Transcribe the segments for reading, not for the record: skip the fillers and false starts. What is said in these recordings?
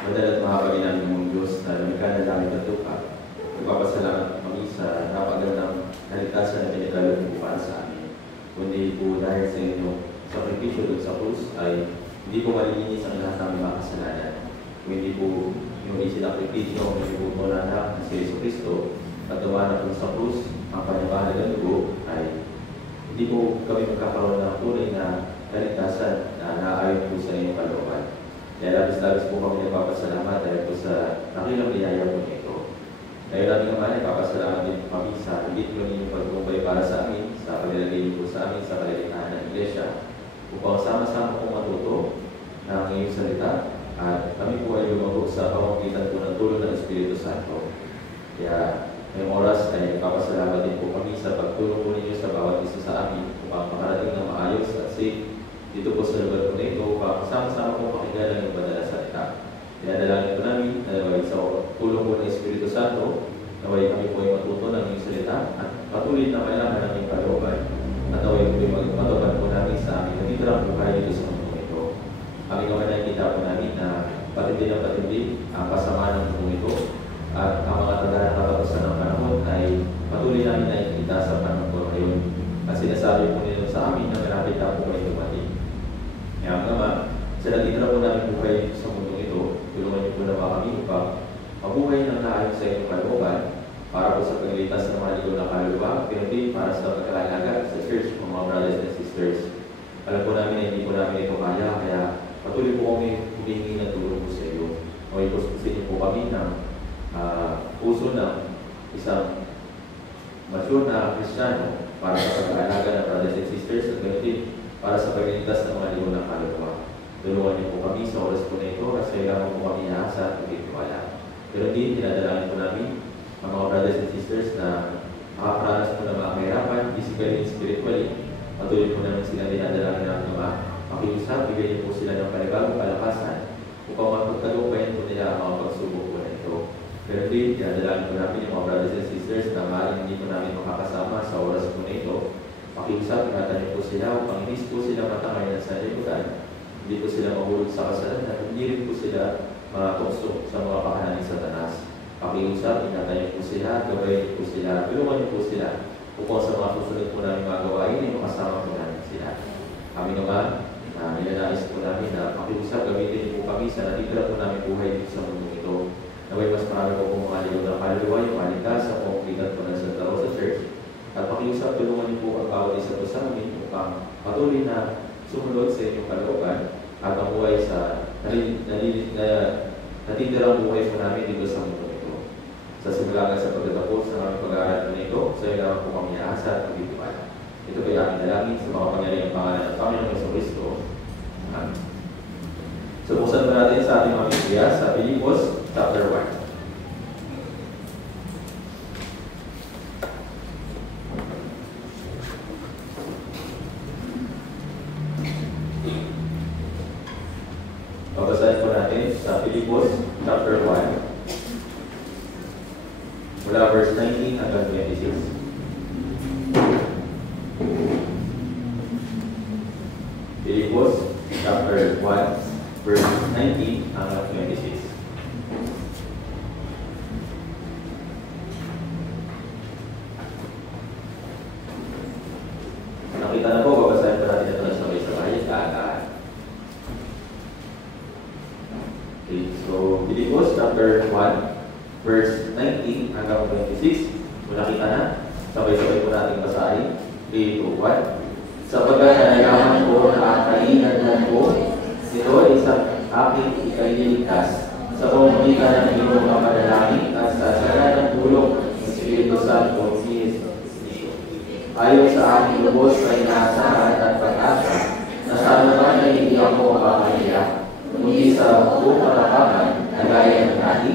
Madalat mahabagin namin ng Diyos na lumikha na langit at lupa. Nagpapasalamat kami sa napagandang kaligtasan na pinagkaloob po para sa amin. Kundi po dahil sa inyong sakripisyo doon sa krus ay hindi po malilinis ang lahat ng mga kasalanan. Kundi po yung isinakripisyo, hindi po po na si Yesu Cristo at gawa na po sa krus ang panibahalagang dugo ay hindi po kami magkakaroon ng tunay na kaligtasan na naayon po sa inyong kalooban. Kaya labis-labis po kami nagpapasalamat dahil po sa nakilang biyaya po nito. Ngayon namin naman ay papasalamat din po kami sa higit po ninyong pagkumpay para sa amin, sa paglalagay niyo po sa amin sa kalilitaan ng Iglesia, upang sama-sama po matuto ng iyong salita at kami po ay lumago sa pamamagitan po ng tulong ng Espiritu Santo. Kaya ngayong oras ay papasalamat din po kami sa pagtulong po ninyo sa bawat isa sa amin upang makarating na maayos at safe dito po sa lugar po na ito upang sama-sama po pakinggan ng banal na salita. Kaya dalangin po namin na naway sa tulong po ng Espiritu Santo, naway kami po ay matuto ng iyong salita at patuloy na kailangan ng iyong kalooban at naway po ay matupad po namin sa aming natitirang buhay dito sa mundo ito. Kami naman ay kita po namin na patindi ng patindi ang kasama ng mundo ito at ang mga tanda ng katapusan ng panahon ay patuloy namin na ikita sa panahon po ngayon at sinasabi po nila sa amin na malapit na po kayo dumating. Kaya naman, sa natitira po namin buhay sa mundo ito, tulungan niyo po na kami upang mabuhay ng naayon sa inyong kalooban para po sa pagliligtas ng mga ligaw na kaluluwa, pinagpili para sa pagkakalaga sa church ng mga brothers and sisters. Alam po namin na hindi po namin ito kaya patuloy po kami humingi ng tulong po sa iyo. O ipusin po kami ng puso ng isang mature na Kristiyano para sa pagkakalaga ng brothers and sisters at ganoon para sa pagliligtas ng mga ligaw na kaluluwa. Tulungan niyo po kami sa oras po na ito kasi kailangan po kami iasa at pagkitiwala. Pero din, tinadalangin po namin ang mga brothers and sisters na makaparanas po ng mga kahirapan, physically and spiritually. Patuloy po namin sila dinadalangin namin na makiusap, bigay niyo po sila ng panibagong kalakasan upang mapagtagumpayan po nila ang mga pagsubok po na ito. Pero din, tinadalangin po namin yung mga brothers and sisters na maaaring hindi po namin makakasama sa oras po na ito. Pakiusap, tinatanin po sila upang hindi po sila matangay ng sanlibutan, hindi po sila mahulog sa kasalanan, hindi rin po sila matukso sa mga pakanan ni Satanas. Pakiusap, tinatanin po sila, gabayin po sila, tulungan niyo po sila upang sa mga susunod po namin mga gawain ay makasama po namin sila. Kami naman, nilalais po namin na pakiusap, gamitin niyo po kami sa natitira po namin buhay dito sa mundo ito. Naway mas marami po pong mga ligaw na kaluluwa, yung maligtas sa pamamagitan po ng Santa Rosa Church. At pakiusap, tulungan niyo po ang bawat isa po sa amin upang patuloy na sumunod sa inyong kalooban at ang buhay sa natitirang buhay po namin dito sa mundo ito. Sa simula sa pagtatapos ng aming pag-aaral na ito, sa ilang po kami aasa at pagtitiwala. Ito po yung aming dalangin sa mga pangyariang pangalan ng Panginoong Jesucristo. Amen. So, buksan po natin sa ating mga Biblia sa Filipos chapter 1. Babasahin po natin sa Filipos chapter 1 mula verse 19 hanggang 26. Filipos chapter 1 verse 19 hanggang 26. Nakita na po, babasahin po natin ito na sabay-sabay at so, Filipos chapter 1, verse 19 hanggang 26. Kung nakita na, sabay-sabay po natin basahin. 3, 2, 1. Sapagkat nalalaman ko na ang kainagnan ko, ito ay isang aking ikaliligtas sa pamamagitan ng iyong mga panalangin at sa saran ng tulong ng Espiritu Santo ni Jesus. Ayon sa aking lubos na inaasahan at pag-asa, na sa naman ay hindi ako mapapahirap, kundi sa buong kalapakan na gaya ng dati,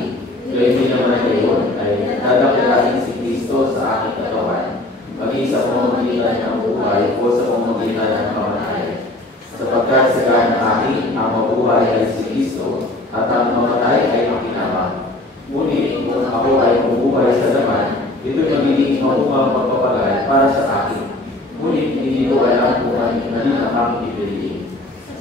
kaya hindi naman ngayon ay dadakdahin si Kristo sa aking katawan, maging sa pamamagitan ng buhay o sa pamamagitan ng pamamatay. Sapagkat sa gana akin, ang mabuhay ay si Kristo at ang mamatay ay makinabang. Ngunit kung ako ay mabuhay sa laman, ito'y magiging maungang pagpapagal para sa akin. Ngunit hindi ko alam kung alin ang aking pipiliin.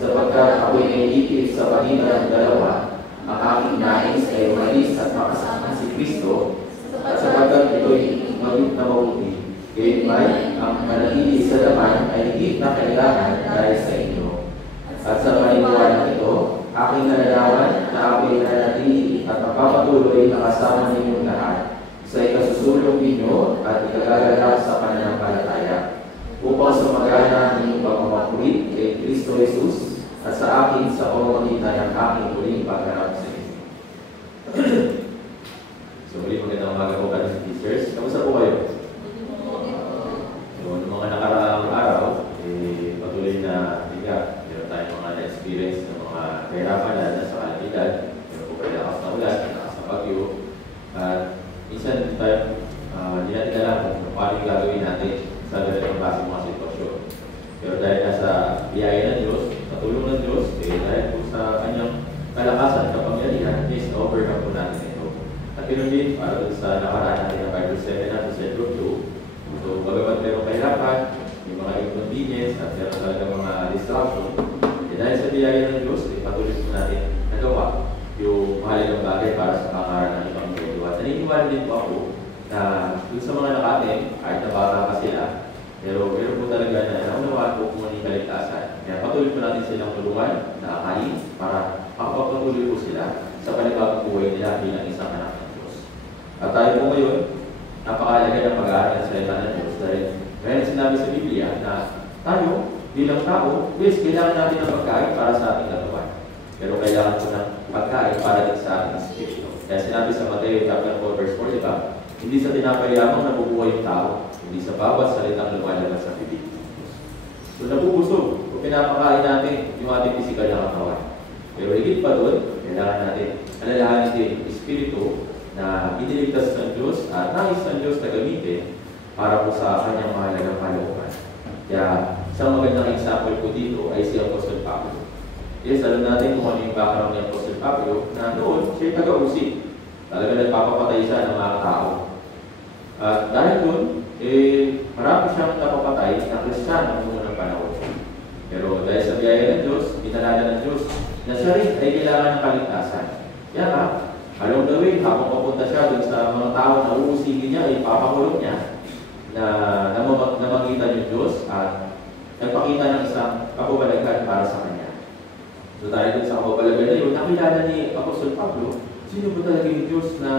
Sapagkat ako'y nailipid sa pagitan ng dalawa, ang aking nais ay umalis at makasama si Kristo, at sapagkat ito'y maging na mabuti. Gayon may, ang manatili sa laman ay higit na kailangan dahil sa inyo. At sa paniniwalang ito, aking nalalaman na ako'y nananatili at magpapatuloy na kasama ninyong lahat sa ikasusulong ninyo at ikagagalak sa pananampalataya, upang sumagana ang inyong pagmamakulit kay Kristo Jesus at sa akin sa pamamagitan ng aking muling pagharap sa inyo. So, muli magandang umaga po kayo sa teachers. Kamusta po kayo? Noong mga nakaraang araw, patuloy na bigat. Meron tayong mga na-experience ng mga kahirapan na sa kalamidad. Meron po kayo lakas na ulan, lakas na bagyo. At minsan tayo, hindi natin alam kung paano yung gagawin natin sa ganitong klaseng mga sitwasyon. Pero dahil nasa biyaya ng Diyos, sa tulong ng Diyos, dahil po sa kanyang kalakasan, kapangyarihan, is na-overcome po natin ito. At pinunod para sa nakaraan natin ng Bible 7 at sa Group 2. So, bagamat merong kahirapan, may mga inconvenience at meron talaga mga distraction, dahil sa biyaya ng Diyos, patuloy po natin nagawa yung mahalagang bagay para sa kakaran ng ibang medyo. At naniniwala din po ako na dun sa mga nakatin, kahit na bata pa sila, pero meron po talaga na naunawaan po kung ano yung kaligtasan. Kaya patuloy po natin silang tulungan, nakakain, para makapagpatuloy po sila sa panibagong buhay nila bilang isang anak ng Diyos. At tayo po ngayon, napakahalaga ng pag-aaral ng salita ng Diyos dahil kaya sinabi sa Biblia na tayo, bilang tao, yes, kailangan natin ng pagkain para sa ating katawan. Pero kailangan po ng pagkain para din sa ating espiritu. Kaya sinabi sa Mateo chapter 4 verse 4, diba? Hindi sa tinapay lamang nabubuhay yung tao, hindi sa bawat salitang lumalabas sa bibig ng Diyos. So nabubusog kung pinapakain natin yung ating pisikal na katawan. Pero higit pa doon, kailangan natin alalahanin din yung espiritu na iniligtas ng Diyos at nais ng Diyos na gamitin para po sa kanyang mahalagang kalooban. Kaya isang magandang example po dito ay si Apostol Pablo. Yes, alam natin kung ano yung background ni Apostol Pablo na noon siya'y taga-usig. Talaga nagpapapatay siya ng mga tao. At dahil doon, marami siyang napapatay na Kristiyano noong unang panahon. Pero dahil sa biyaya ng Diyos, pinalala ng Diyos na siya rin ay kailangan ng kaligtasan. Kaya along the way, habang papunta siya dun sa mga tao na uusigin niya, ipapakulong niya na namagitan yung Diyos at nagpakita ng isang kapabalaghan para sa kanya. So dahil dun sa kapabalaghan na yun, nakilala ni Apostol Pablo, sino ba talaga yung Diyos na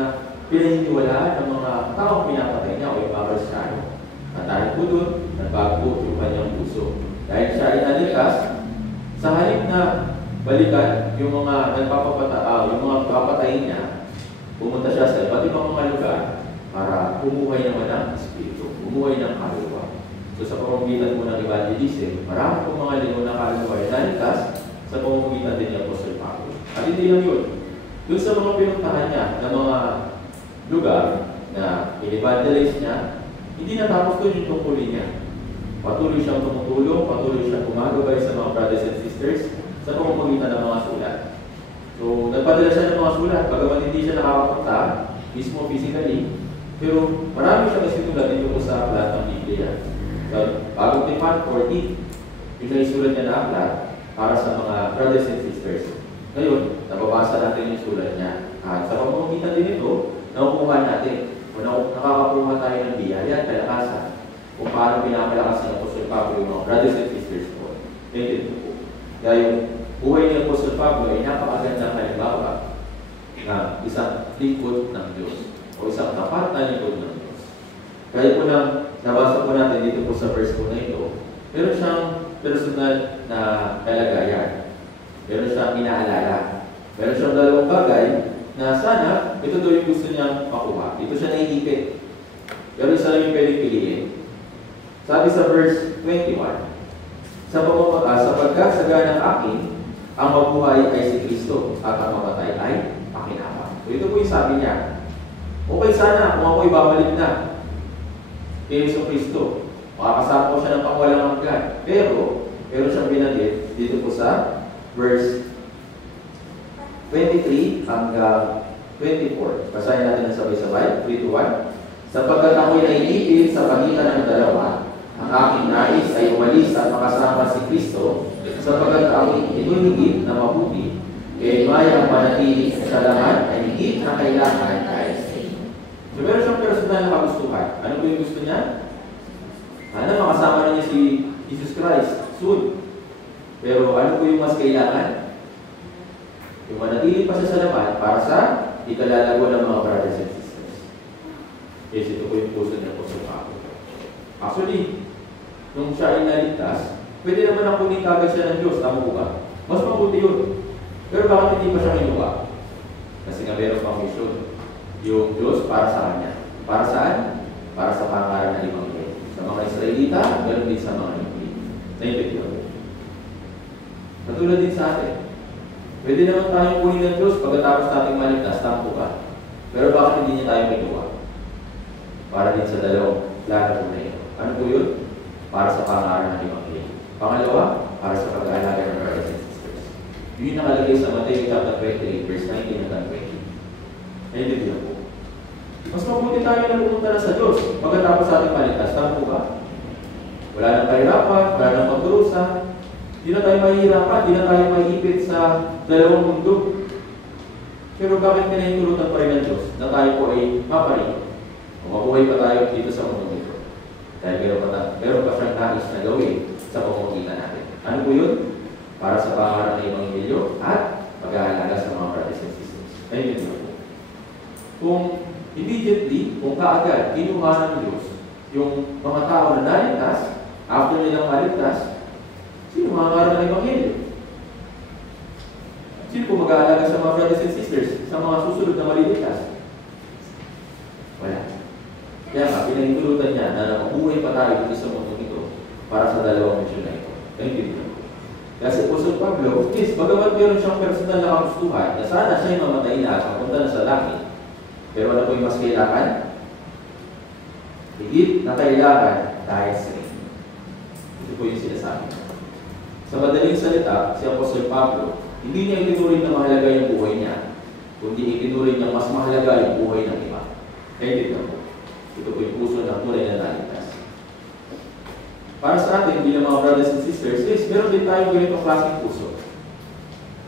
pinahiniwalaan ng mga taong pinapatay niya o yung mga Kristiyano. At dahil po dun, nagbago yung kanyang puso. Dahil siya ay nalikas, sa halip na balikan yung mga yung mga papatayin niya, pumunta siya sa iba't ibang mga lugar para bumuhay naman ng espiritu, bumuhay ng kaluluwa. So sa pamamagitan po ng evangelism, marami pong mga lingon na kaluluwa ay nalikas sa pamamagitan din ni Apostol Pablo. At hindi lang yun. Doon sa mga pinuntahan niya na mga lugar na in-evangelize niya, hindi natapos doon yung tungkulin niya. Patuloy siyang tumutulong, patuloy siyang gumagabay sa mga brothers and sisters sa pamamagitan ng mga sulat. So, nagpadala siya ng mga sulat, bagaman hindi siya nakakapunta, mismo physically, pero marami siyang isinulat dito po sa aklat ng Biblia. So, bagong Tipan 14, yung naisulat niya na aklat para sa mga brothers and sisters. Ngayon, nababasa natin yung sulat niya. At sa pamamagitan din ito, nakukuha natin, o nakakakuha tayo ng biyaya at kalakasan kung paano pinapalakas ng Apostol Pablo yung mga brothers and sisters po. Ngayon po. Dahil yung buhay ni Apostol Pablo ay napakagandang halimbawa na isang lingkod ng Diyos o isang tapat na lingkod ng Diyos. Kaya po lang, nabasa po natin dito po sa verse po na ito, meron siyang personal na kalagayan. Meron siyang inaalala. Meron siyang dalawang bagay na sana, ito daw yung gusto niya makuha. Ito siya naiipit. Pero isa lang yung pwedeng piliin. Sabi sa verse 21, sapagkat sa ganang akin, ang mabuhay ay si Kristo at ang mamatay ay pakinabang. So ito po yung sabi niya. Okay sana kung ako'y babalik na kay Yesu Kristo. Makakasama ko siya ng pangwalang hanggan. Pero siyang binanggit dito po sa verse 23 hanggang 24. Basahin natin ng sabay-sabay. 3 to 1. Sapagkat ako'y naiipit sa pagitan ng dalawa, ang aking nais ay umalis at makasama si Kristo, sapagkat ako'y inunigit na mabuti Kaya ang panatili sa laman ay higit na kailangan kahit sa inyo. So meron siyang personal na kagustuhan. Ano po yung gusto niya? Sana makasama na niya si Jesus Christ soon. Pero ano po yung mas kailangan? Yung manatili pa siya sa laman para sa ikalalago ng mga brothers and sisters. Yes, ito po yung puso niya po sa Pablo. Actually, nung siya ay naligtas, pwede naman ang kunin kagad siya ng Diyos. Tama po ba? Mas mabuti yun. Pero bakit hindi pa siya kinuha? Kasi nga meron pang mission. Yung Diyos para sa kanya. Para saan? Para sa pangalan ng Ebanghelyo. Sa mga Israelita, ganoon din sa mga Hindi. Naintindihan mo? Katulad din sa atin. Pwede naman tayong kunin ng Diyos pagkatapos nating maligtas. Tama po ba? Pero bakit hindi niya tayo kinuha? Para din sa dalawang plano na ito. Ano po yun? Para sa pangalan ng Ebanghelyo. Pangalawa, para sa pag-aalaga ng brothers and sisters. Yun yung nakalagay sa Matthew chapter 28, verse 19 hanggang 20. Naintindihan po. Mas mabuti tayo na pumunta na sa Diyos pagkatapos sa ating maligtas. Tama po ba? Wala nang kahirapan, wala nang pagdurusa. Hindi na tayo mahihirapan, hindi na tayo maiipit sa dalawang mundo. Pero bakit kinahintulutan pa rin ng Diyos na tayo po ay maparin? O mabuhay pa tayo dito sa mundo nito. Dahil meron pa siyang nais na gawin sa pamamagitan natin. Ano po yun? Para sa pangalan ng Ebanghelyo at pag-aalaga sa mga brothers and sisters. Ayun yun po. Kung immediately, kung kaagad, kinuha ng Diyos yung mga tao na naligtas, after nilang maligtas, sino mangangaral ng Ebanghelyo? Sino po mag-aalaga sa mga brothers and sisters sa mga susunod na maliligtas? Wala. Kaya nga, pinahintulutan niya na mabuhay pa tayo dito sa mundo ito para sa dalawang misyon na ito. Naintindihan ko. Kasi Apostol Pablo, yes, bagamat meron siyang personal na kagustuhan na sana siya'y mamatay na at mapunta na sa langit. Pero ano po yung mas kailangan? Higit na kailangan dahil sa inyo. Ito po yung sinasabi. Sa madaling salita, si Apostol Pablo, hindi niya itinuring na mahalaga yung buhay niya, kundi itinuring niya mas mahalaga yung buhay ng iba. Naintindihan ko. Ito po yung puso ng tunay na naligtas. Para sa atin, bilang mga brothers and sisters, yes, meron din tayong ganitong klaseng puso.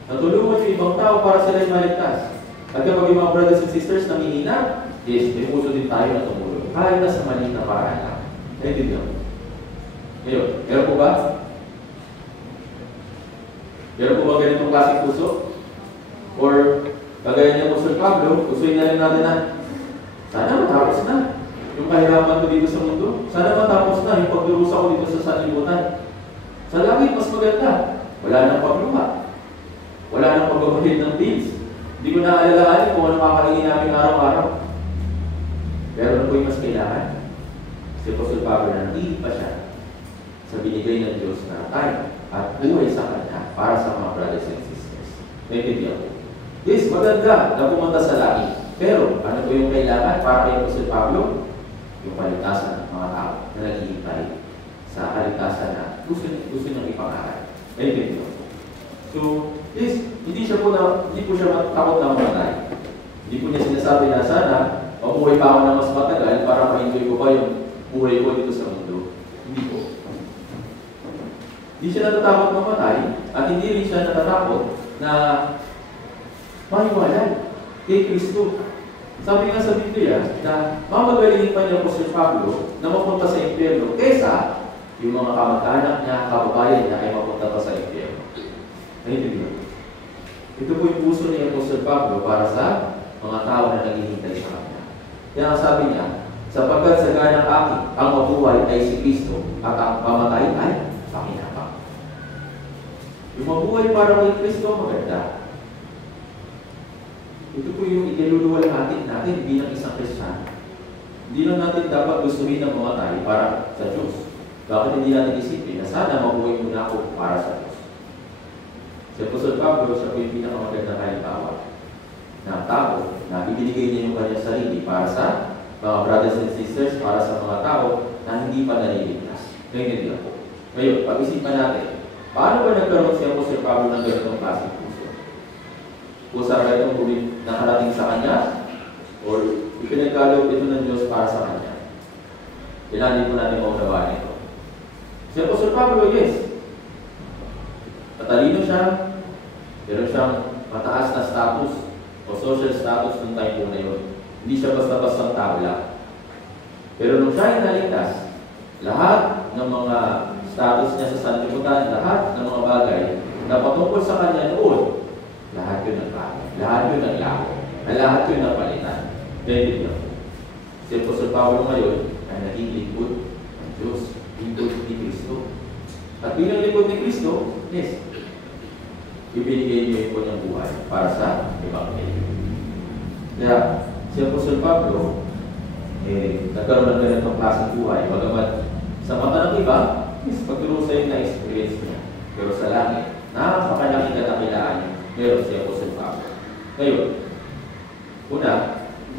Natulungan yung ibang tao para sila maligtas. At kapag yung mga brothers and sisters namihina, yes, may puso din tayo na tumulong. Kahit na sa maliit na paraan lang. Naintindihan mo? Ngayon, meron po ba? Meron po ba ganitong klaseng puso? Or, kagaya niya po Sir Pablo, pusuin na rin natin na sana matapos na yung kahirapan ko dito sa mundo. Sana matapos na yung pagdurusa ko dito sa sanlibutan. Sa langit, mas maganda. Wala nang pagluha. Wala nang pagbabahid ng bills. Hindi ko naaalalahanin kung ano kakainin namin araw-araw. Pero ano po yung mas kailangan? Si Apostol Pablo na hindi pa siya sa binigay ng Diyos na time at buhay sa Kanya para sa mga brothers and sisters. Naintindihan ko. Yes, maganda na pumunta sa langit. Pero, ano po yung kailangan para kay Apostol Pablo? Yung kaligtasan ng mga tao na naghihintay sa kaligtasan na gusto niyang ipangaral. Naintindihan ko. So, yes, hindi po siya takot na mamatay. Hindi po niya sinasabi na sana, mabuhay pa ako na mas matagal para ma-enjoy ko pa yung buhay ko dito sa mundo. Hindi po. Hindi siya natatakot mamatay at hindi rin siya natatakot na mahiwalay kay Kristo. Sabi nga sa Biblia na mamagalingin pa niya po si Pablo na mapunta sa impyerno kaysa yung mga kamag-anak niya, kababayan niya ay mapunta pa sa impyerno. Naintindihan mo? Ito po yung puso ni Apostol Pablo para sa mga tao na naghihintay sa kanya. Kaya sabi niya, sapagkat sa ganang akin, ang mabuhay ay si Kristo at ang pamatay ay pakinabang. Yung mabuhay para kay Kristo, maganda. Ito po yung ikaluluwa natin bilang isang Kristiyano. Hindi lang natin dapat gustuhin ng mamatay para sa Diyos. Bakit hindi natin isipin na sana mabuhay muna ako para sa Diyos? Si Apostol Pablo, siya po yung pinakamagandang halimbawa na tao na ibinigay niya yung kanyang sarili para sa mga brothers and sisters, para sa mga tao na hindi pa naliligtas. Ngayon po. Ngayon, pag-isipan natin, paano ba nagkaroon si Apostol Pablo ng ganitong klaseng puso? Pusa ba itong nakarating sa kanya? Or ipinagkaloob ito ng Diyos para sa kanya? Kailangan po natin maunawaan ito. Si Apostol Pablo, yes. Matalino siya. Meron siyang mataas na status o social status ng time po na yun. Hindi siya basta-bastang tao lang. Pero nung siya ay naligtas, lahat ng mga status niya sa sanlibutan, lahat ng mga bagay na patungkol sa kanya noon, lahat yun nagbago. Lahat yun naglago. Lahat yun napalitan. Dahil yun. Si Apostol Pablo ngayon ay naging lingkod ng Diyos. Lingkod ni Kristo. At bilang lingkod ni Kristo, yes, ibinigay niyo yung kanyang buhay para sa Ebanghelyo. Kaya, si Apostol Pablo, nagkaroon ng ganitong klaseng buhay. Bagamat sa mata ng iba, is pagdurusa yung na-experience niya. Pero sa langit, napakalaking kadakilaan meron si Apostol Pablo. Ngayon, una,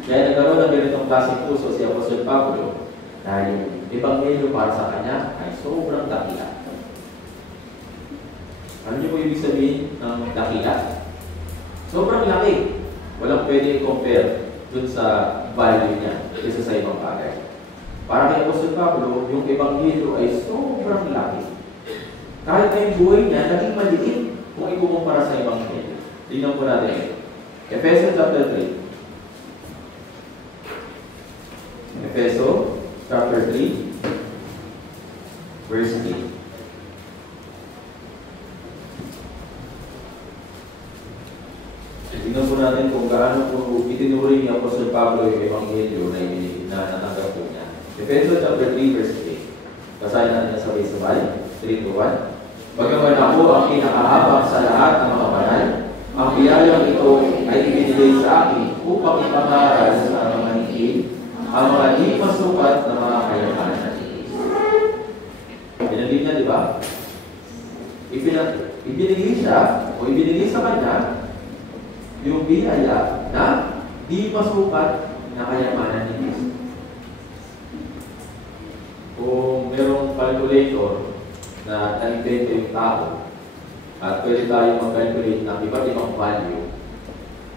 kaya nagkaroon ng ganitong klaseng puso si Apostol Pablo dahil yung Ebanghelyo para sa kanya ay sobrang dakila. Ano niyo po ibig sabihin ng dakila? Sobrang laki. Walang pwede i-compare dun sa value niya kaysa sa ibang bagay. Para kay Apostol Pablo, yung Ebanghelyo ay sobrang laki. Kahit na yung buhay niya, naging maliit kung ikukumpara sa Ebanghelyo. Tingnan po natin. Ephesians chapter 3. Ephesians chapter 3, verse 8. Tingnan po natin kung gaano po itinuring ni Apostol Pablo yung Ebanghelyo na natanggap po niya. Ephesians chapter 3, verse 8. Basahin natin na sabay-sabay. 3 to 1. Bagaman ako ang pinakahabang sa lahat ng mga banal, ang biyayang ito ay ibinigay sa akin upang ipangaral sa mga hingin ang mga di masukat na mga kayamanan ng Diyos. Pinagin niya, di ba? Ibinigay siya o ibinigay sa kanya yung biyaya na di masukat na kayamanan ni Kristo. Kung merong calculator na na-invento yung tao at pwede tayo mag-calculate ng iba't ibang value,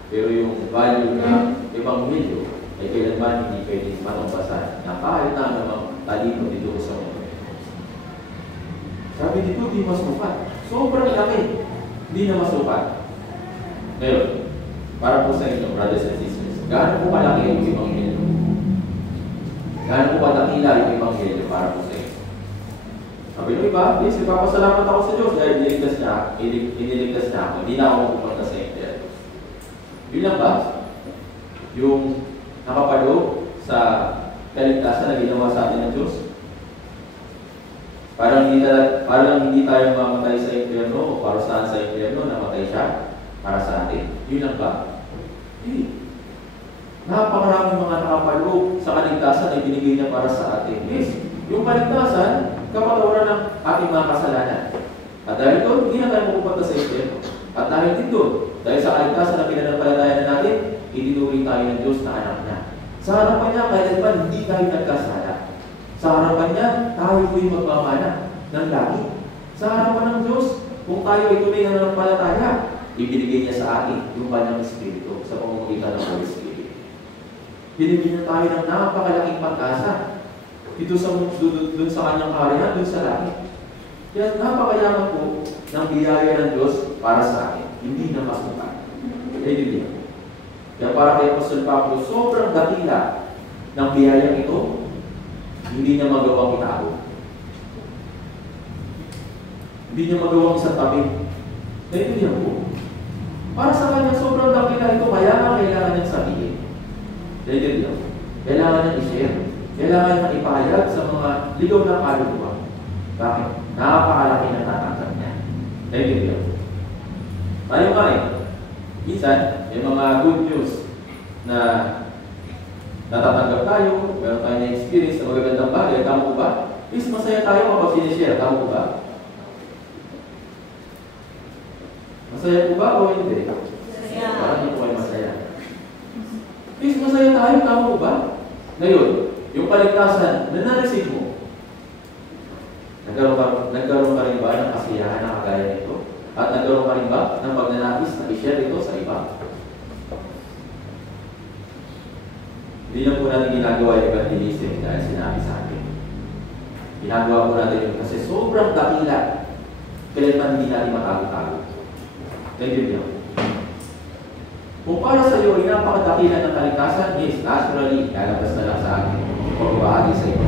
pero yung value na Ebanghelyo ay kailanman hindi pwede matumbasan na kahit na namang talino dito sa mundo. Sabi dito, di masukat. Sobrang laki. Hindi na masukat. Ngayon, para po sa inyo, brothers and sisters, gaano po malaki yung Ebanghelyo? Gaano po kalakila yung Ebanghelyo para po sa inyo? Sabi nyo iba, yes, ipapasalamat ako sa Diyos dahil iniligtas niya ako. Hindi na ako pupunta sa impyerno. Yun lang ba? Yung nakapalo sa kaligtasan na ginawa sa atin ng Diyos? Parang hindi tayo mamatay sa impyerno o para saan sa impyerno, namatay siya para sa atin. Yun lang ba? Napakaraming mga nakapalo sa kaligtasan na ibinigay niya para sa atin. Yes, yung kaligtasan, kapatawaran ng ating mga kasalanan. At dahil doon, hindi na tayo mapupunta sa impyerno. At dahil din doon, dahil sa kaligtasan na pinanampalatayan natin, itinuring tayo ng Diyos na anak niya. Sa harapan niya, kailanman hindi tayo nagkasala. Sa harapan niya, tayo po'y magmamana ng langit. Sa harapan ng Diyos, kung tayo ay tunay na nanampalataya, ibinigay niya sa atin yung kanyang Espiritu sa pamamagitan ng Holy Spirit. Binibigyan tayo ng napakalaking pag-asa dito sa doon sa kanyang kaharian, doon sa langit. Kaya napakayaman po ng biyaya ng Diyos para sa akin. Hindi na masukat. Kaya para kay Apostol Pablo, sobrang dakila ng biyayang ito, hindi niya magawang itago. Hindi niya magawang isang tabi. Naintindihan po. Para sa kanya, sobrang dakila ito, kaya nga kailangan niyang sabihin. Naintindihan po. Kailangan niyang i-share. Kailangan niyang ipahayag sa mga ligaw na kaluluwa. Bakit? Napakalaki na tatanggap niya. Naintindihan po. Tayo nga minsan, may mga good news na natatanggap tayo, meron tayo na experience na magagandang bagay. Tama po ba? Is masaya tayo kapag sinishare. Tama po ba? Masaya po ba o hindi? Masaya. Parang hindi po kayo masaya. Is masaya tayo. Tama po ba? Ngayon, yung kaligtasan na na-receive mo, nagkaroon ka rin ba ng kasiyahan na kagaya nito? At nagkaroon ka rin ba ng pagnanais na i-share ito sa iba? Hindi na po natin ginagawa yung evangelism dahil sinabi sa atin. Ginagawa po natin yun kasi sobrang dakila. Kailanman hindi natin matago-tago. Thank you, Bill. Kung para sa iyo ay napakadakilan ng kaligtasan, yes, naturally, lalabas na lang sa akin yung pagbahagi sa iyo.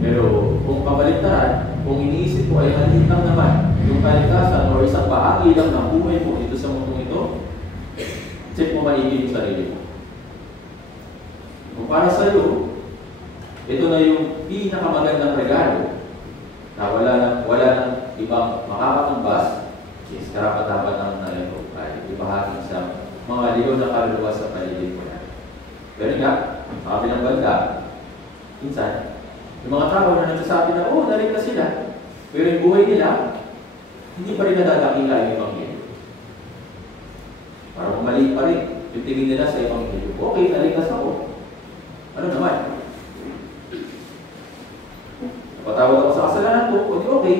Pero kung kabaligtaran, kung iniisip ko ay maliit lang naman yung kaligtasan o isang bahagi lang ng buhay mo dito sa mundong ito, check mo maigi yung sarili mo. Kung para sa iyo, ito na yung pinakamagandang regalo na wala nang ibang makakatumbas, is karapat-dapat ng na ito ay ibahagi sa mga ligaw na kaluluwa sa paligid mo na. Pero nga, sa kabilang banda, minsan, yung mga tao na nagsasabi na, oh, naligtas sila. Pero yung buhay nila, hindi pa rin nadadakila yung Ebanghelyo. Parang mali pa rin yung tingin nila sa Ebanghelyo. Okay, naligtas ako. Ano naman? Napatawad ako sa kasalanan ko, o di okay.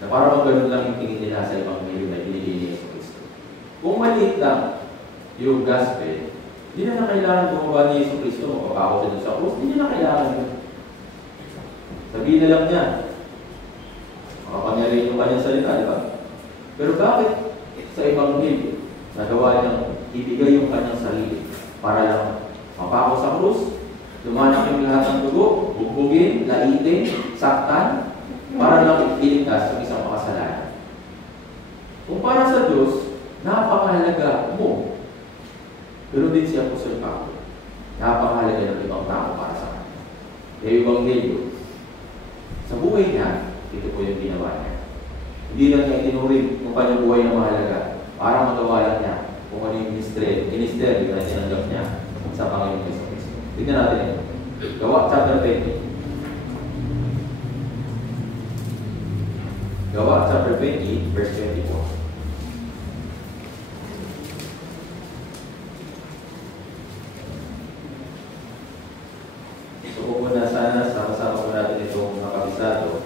Na parang ganun lang yung tingin nila sa Ebanghelyo na binigay ni Yesu Cristo. Kung maliit lang yung gospel, hindi na kailangan gumawa ni Yesu Cristo, mapapako siya sa krus, hindi na kailangan yun. Sabihin na lang niya, makapangyarihan yung kanyang salita, di ba? Pero bakit sa Ebanghelyo, nagawa niyang ibigay yung kanyang sarili para lang mapako sa krus, lumanak yung lahat ng dugo, bugbugin, laitin, saktan, para lang iligtas yung isang makasalanan. Kung para sa Diyos, napakahalaga mo. Pero din si Apostol Pablo, napakahalaga ng ibang tao para sa kanya. Kaya yung Ebanghelyo, sa buhay niya, ito po yung ginawa niya. Hindi lang niya itinuring kung kanyang buhay na mahalaga para magawa lang niya kung ano yung ministry na tinanggap niya sa Panginoon Yesu Cristo. Tignan natin ito. Gawa chapter 20. Gawa chapter 20, verse 24. So kung muna sana, sama-sama po natin itong mga kabisado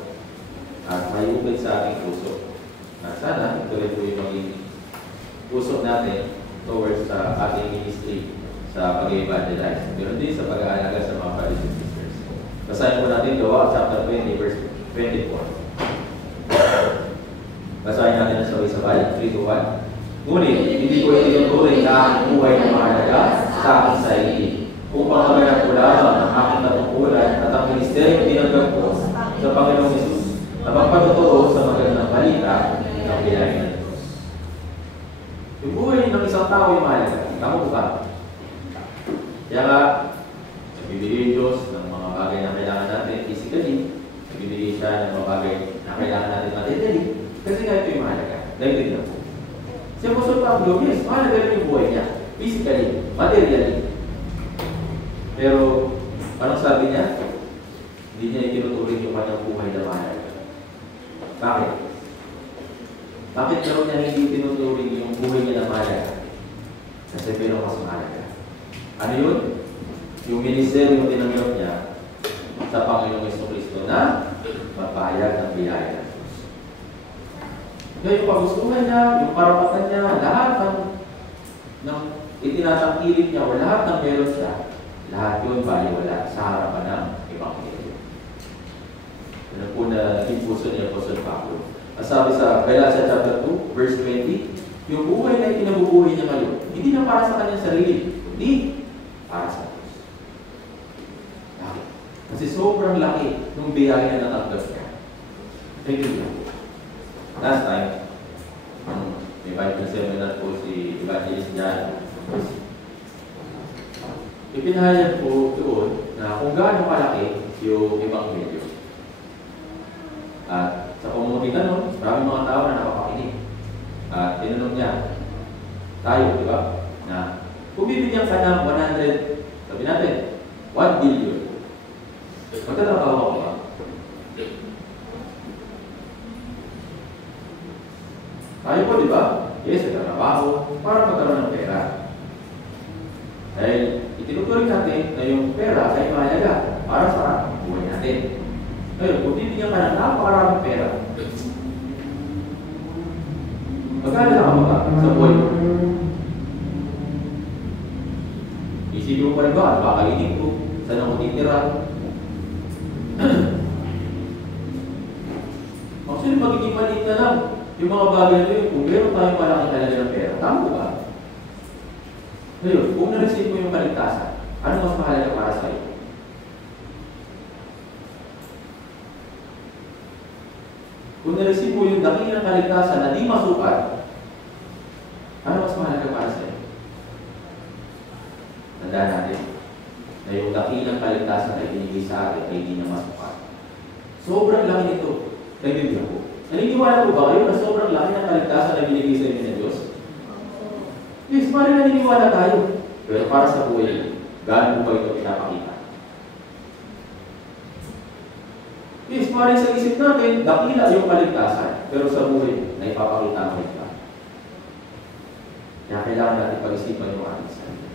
at may upit sa ating puso. At sana, ito rin po yung maging puso natin towards sa ating ministry sa pag-evangelize. Meron din sa pag-aalaga sa mga brothers and sisters. Basahin po natin Gawa chapter 20, verse 24. Basahin natin na sabay-sabay, 3 to 1. Ngunit, hindi ko itinuturing na ang buhay na mahalaga sa aking sarili. Kung pangalaman ko lamang ang aking natungkulan at ang ministeryo tinanggap ko sa Panginoong Hesus na magpatotoo sa magandang balita ng biyaya ng Diyos. Yung buhay ng isang tao ay mahalaga. Tama po ba? Kaya nga, nagbibigay Diyos ng mga bagay na kailangan natin physically, nagbibigay siya ng mga bagay na kailangan natin materially. Kasi nga ito yung mahalaga. Dahil din lang po. Si Apostol Pablo, yes, mahalaga rin yung buhay niya. Physically, materially. Pero, anong sabi niya? Hindi niya itinuturing yung kanyang buhay na mahalaga. Bakit? Bakit daw niya hindi itinuturing yung buhay niya na mahalaga? Kasi pero mas mahalaga. Ano yun? Yung ministeryo yung tinanggap niya sa Panginoong Jesucristo na mapahayag ng biyaya ng Diyos. Kaya yung pagustuhan niya, yung karapatan niya, lahat ng itinatangkilik niya o lahat ng meron siya, lahat yun baliwala sa harapan ng Ebanghelyo. Ano po na naging puso ni Apostol Pablo. Ang sabi sa Galatia chapter 2, verse 20, yung buhay na ikinabubuhay niya ngayon, hindi na para sa kanyang sarili, hindi para sa Diyos. Kasi sobrang laki ng biyaya na natanggap niya. Thank you. Last time, may Bible seminar po si Evangelist Jan. Ipinahayag po doon na kung gaano kalaki yung Ebanghelyo. At sa pamumugitan nun, maraming mga tao na nakapakinig. At tinanong niya, tayo, di ba? Na kung bibigyan ka ng 100, sabi natin, 1 billion. Magtatrabaho ako ba? Tayo po, di ba? Yes, nagtatrabaho para magkaroon ng pera. Dahil itinuturing natin na yung pera ay mahalaga para sa buhay natin. Ngayon, kung bibigyan ka ng napakaraming pera, magkano na ka sa buhay mo? Isipin mo pa rin ba? Ano ba kainin ko? Saan ako titira? Actually, magiging maliit na lang Yung mga bagay na yun, kung meron tayong malaking halaga ng pera, tama ba? Ngayon, kung na-receive mo yung kaligtasan, ano mas mahalaga para sa iyo? Kung na-receive mo yung dakilang kaligtasan na di masukat, ano mas mahalaga para sa iyo? Tandaan natin na yung dakilang kaligtasan na ibinigay sa atin ay hindi na masukat. Sobrang laki nito. Nagbibilang ko. Naniniwala ko ba kayo na sobrang laki ng kaligtasan na binigay sa inyo ng Diyos? Yes, parang naniniwala tayo. Pero para sa buhay, gaano ba ito pinapakita? Yes, parang sa isip natin, dakila yung kaligtasan. Pero sa buhay, na ipapakita mo ito. Kaya kailangan natin pag-isipan yung ating sarili.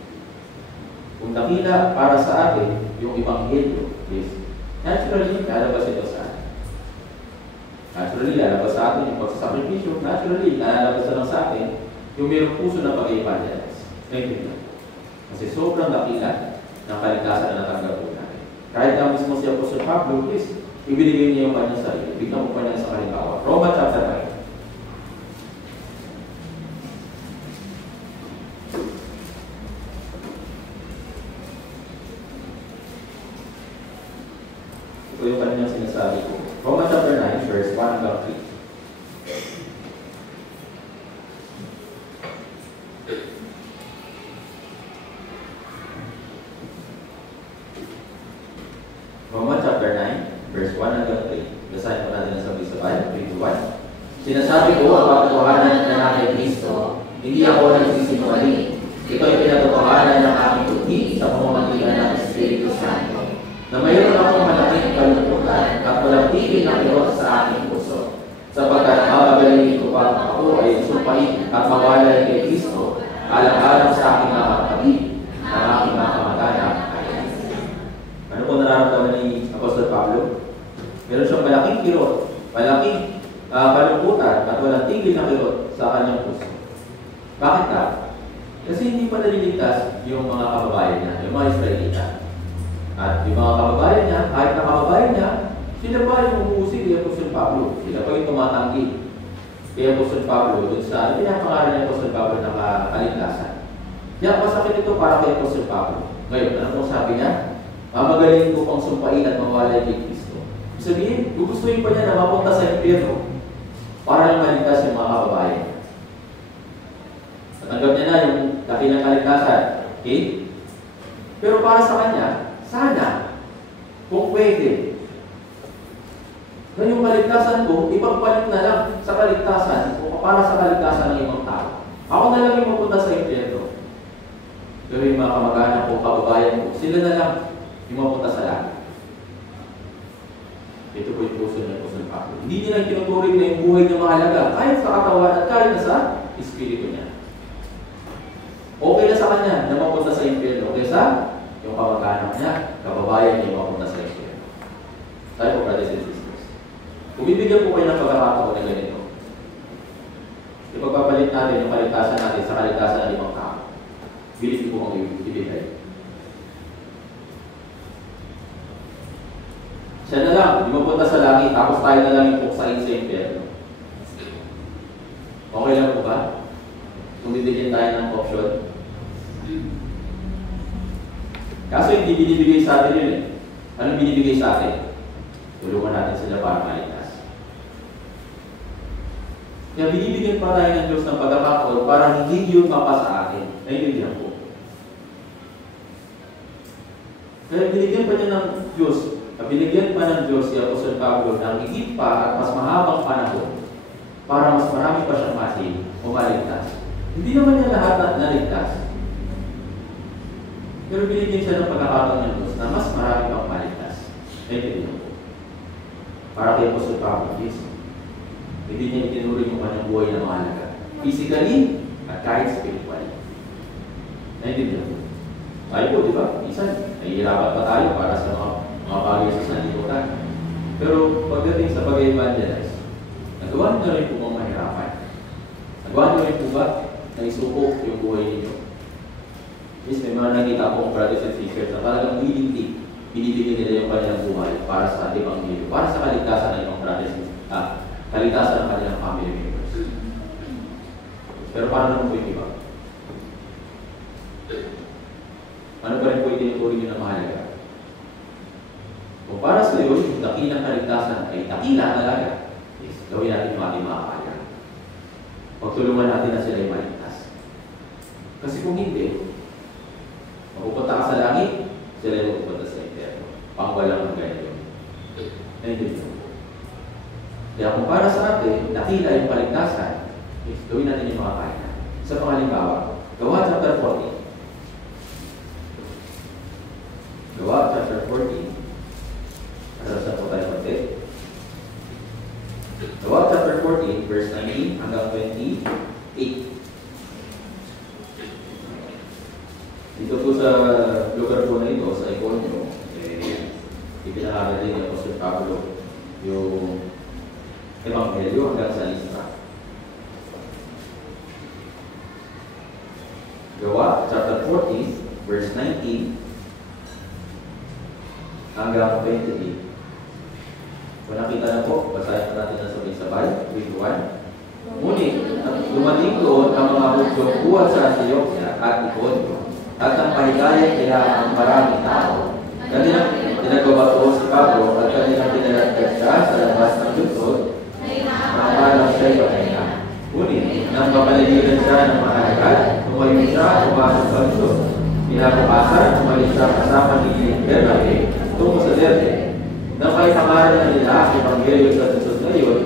Kung dakila para sa atin, yung Ebanghelyo, yes, naturally, lalabas ito sa atin. Naturally, lalabas sa atin yung pagsasakripisyo. Naturally, lalabas na sa atin yung mayroong puso na pag-i-evangelize. Naintindihan po. Kasi sobrang dakila ng kaligtasan na natanggap po natin. Kahit na mismo si Apostol Pablo, please, ibinigay niya yung kanyang sarili. Bigyan mo pa niya sa kalimbawa. Romans chapter 9. Ito yung kanyang sinasabi ko. Romans chapter 9, verse 1 hanggang 3. Romans chapter 9, verse 1 hanggang 3. Basahin po natin ang sabay-sabay. 3 to 1. Sinasabi ko ang katotohanan na natin Kristo, hindi ako nagsisinungaling. Ito ay pinatotohanan ng aking tugi sa pamamagitan ng Espiritu Santo, na mayroon akong malaking kalungkutan at walang tigil na kirot sa aking puso, sapagkat mabagaling ko pa ako ay sumpain at mawalay kay Kristo, alang-alang sa aking mga kapatid, ng aking mga kamag-anak. Ano po nararamdaman ni Apostol Pablo? Meron siyang malaking kirot, malaking kalungkutan at walang tigil na kirot sa kanyang puso. Bakit ka? Kasi hindi pa naliligtas yung mga kababayan niya, yung mga Israelita. At yung mga kababayan niya, kahit na kababayan niya, sila pa yung umuusig kay Apostol Pablo. Sila pa yung tumatanggi kay Apostol Pablo dun sa pinapangalan ni Apostol Pablo ng kaligtasan. Kaya masakit ito para kay Apostol Pablo. Ngayon, ano pong sabi niya? Mamagaling ko pang sumpain at mawalay kay Kristo. Sabihin, gugustuhin pa niya na mapunta sa impyerno para lang maligtas yung mga kababayan. Natanggap niya na yung dakilang kaligtasan. Okay? Pero para sa kanya, sana, kung pwede, na yung kaligtasan ko, ipagpalit na lang sa kaligtasan o para sa kaligtasan ng ibang tao. Ako na lang yung mapunta sa impyerno. Pero yung mga kamag-anak ko, kababayan ko, sila na lang yung mapunta sa langit. Ito po yung puso ng Apostol Pablo. Hindi niya lang tinuturing na yung buhay niya mahalaga, kahit sa katawan at kahit na sa espiritu niya. Okay na sa kanya na mapunta sa impyerno kaysa yung kamag-anak niya, kababayan niya mapunta sa impyerno. Tayo po, brothers and sisters. Kung bibigyan po kayo ng pagkakataon na ganito, ipagpapalit natin yung kaligtasan natin sa kaligtasan ng ibang tao. Bilis po ang ibigay. Siya na lang, di mapunta sa langit, tapos tayo na lang yung puksain sa impyerno. Okay lang po ba? Kung bibigyan tayo ng option. Kaso hindi binibigay sa atin yun eh. Anong binibigay sa atin? Tulungan natin sila para maligtas. Kaya binibigyan pa tayo ng Diyos ng pagkakataon para hindi yun mapa sa atin. Naiintindihan po. Kaya binigyan pa niya ng Diyos, binigyan pa ng Diyos si Apostol Pablo ng higit pa at mas mahabang panahon para mas marami pa siyang masin o maligtas. Hindi naman niya lahat na naligtas. Pero binigyan siya ng pagkakataon ng Diyos na mas marami pang maligtas. Naiintindihan po. Para kay Apostol Pablo, yes. Hindi niya itinuring yung kanyang buhay na mahalaga. Physically at kahit spiritually. Naiintindihan po. Tayo po, di ba? Minsan, nahihirapan pa tayo para sa mga bagay sa sanlibutan. Pero pagdating sa pag-evangelize, nagawa niyo na rin po mga mahirapan. Nagawa niyo rin po ba na isuko yung buhay ninyo? Yes, may mga nakita akong brothers and sisters na talagang willingly binibigyan nila yung kanilang buhay para sa Ebanghelyo, para sa kaligtasan ng ibang brothers, kaligtasan ng kanilang family members. Pero paano naman po yung iba? Ano pa rin po yung tinuturing nyo na mahalaga? Kung para sa iyo, yung dakilang kaligtasan ay dakila talaga, is gawin natin yung ating mga kaya. Pagtulungan natin na sila yung maligtas. Kasi kung hindi, mapupunta ka sa langit, sila yung mapupunta sa inferno. Pangwalang ng ganyan. Naiintindihan mo. Kaya kung para sa atin, dakila yung kaligtasan, is gawin natin yung mga kaya. Sa pangalimbawa, Gawa chapter 14. Gawa chapter 14. Asal po tayo pati. Gawa chapter 14, verse 19 hanggang 28. Dito po sa lugar po na ito, sa Iconio, ipinangaral din ni Apostol Pablo yung Ebanghelyo hanggang sa Listra. Gawa chapter 14, verse 19 hanggang 28. Kung nakita na po, basahin natin na sabay-sabay. Read 1. Ngunit, dumating doon ang mga Hudyo buhat sa Antioquia at Iconio, at ang pahikayat nila ang maraming tao. Kanilang pinagbabato si Pablo at kanilang pinalagkat siya sa labas ng lungsod na parang siya'y pahinga. Ngunit, nang mapaligiran siya ng mga agad, tumayo siya pumasok sa lungsod. Pinabukasan, umalis siya kasama ni Bernabe tungo sa Derbe. Nang may pangalan na nila ang Ebanghelyo sa lungsod ngayon,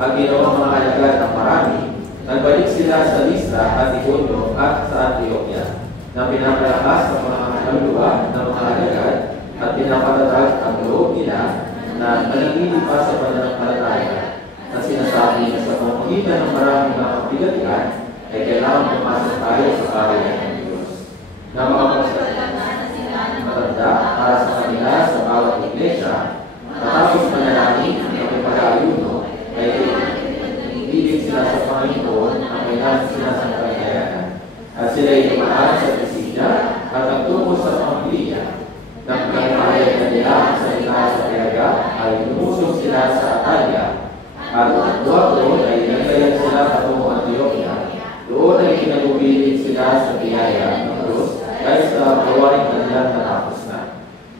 ang ginawang mga alagad ng marami, nagbalik sila sa Listra at Iconio at sa Antioquia, na pinapalakas sa mga kaluluwa ng mga alagad at pinapatatag ang loob nila na nananili pa sa pananampalataya na sinasabi na sa pamamagitan ng maraming mga kapigatian ay kailangan pumasok tayo sa kaharian ng Diyos. Na matanda para sa kanila sa bawat iglesia, matapos manalangin na may pag-aayuno, ay ibig sila sa Panginoon ang kailangan sinasampalayanan. At sila ay tumaan sa Pisidia at nagtungo sa Pampilia. Nang pinapahayag na nila ang salita sa Perga, ay lumusog sila sa Atalia. At buwag doon ay naglayag sila patungo Antioquia. Doon ay kinagubilin sila sa biyaya ng Diyos dahil sa gawain kanilang natapos na.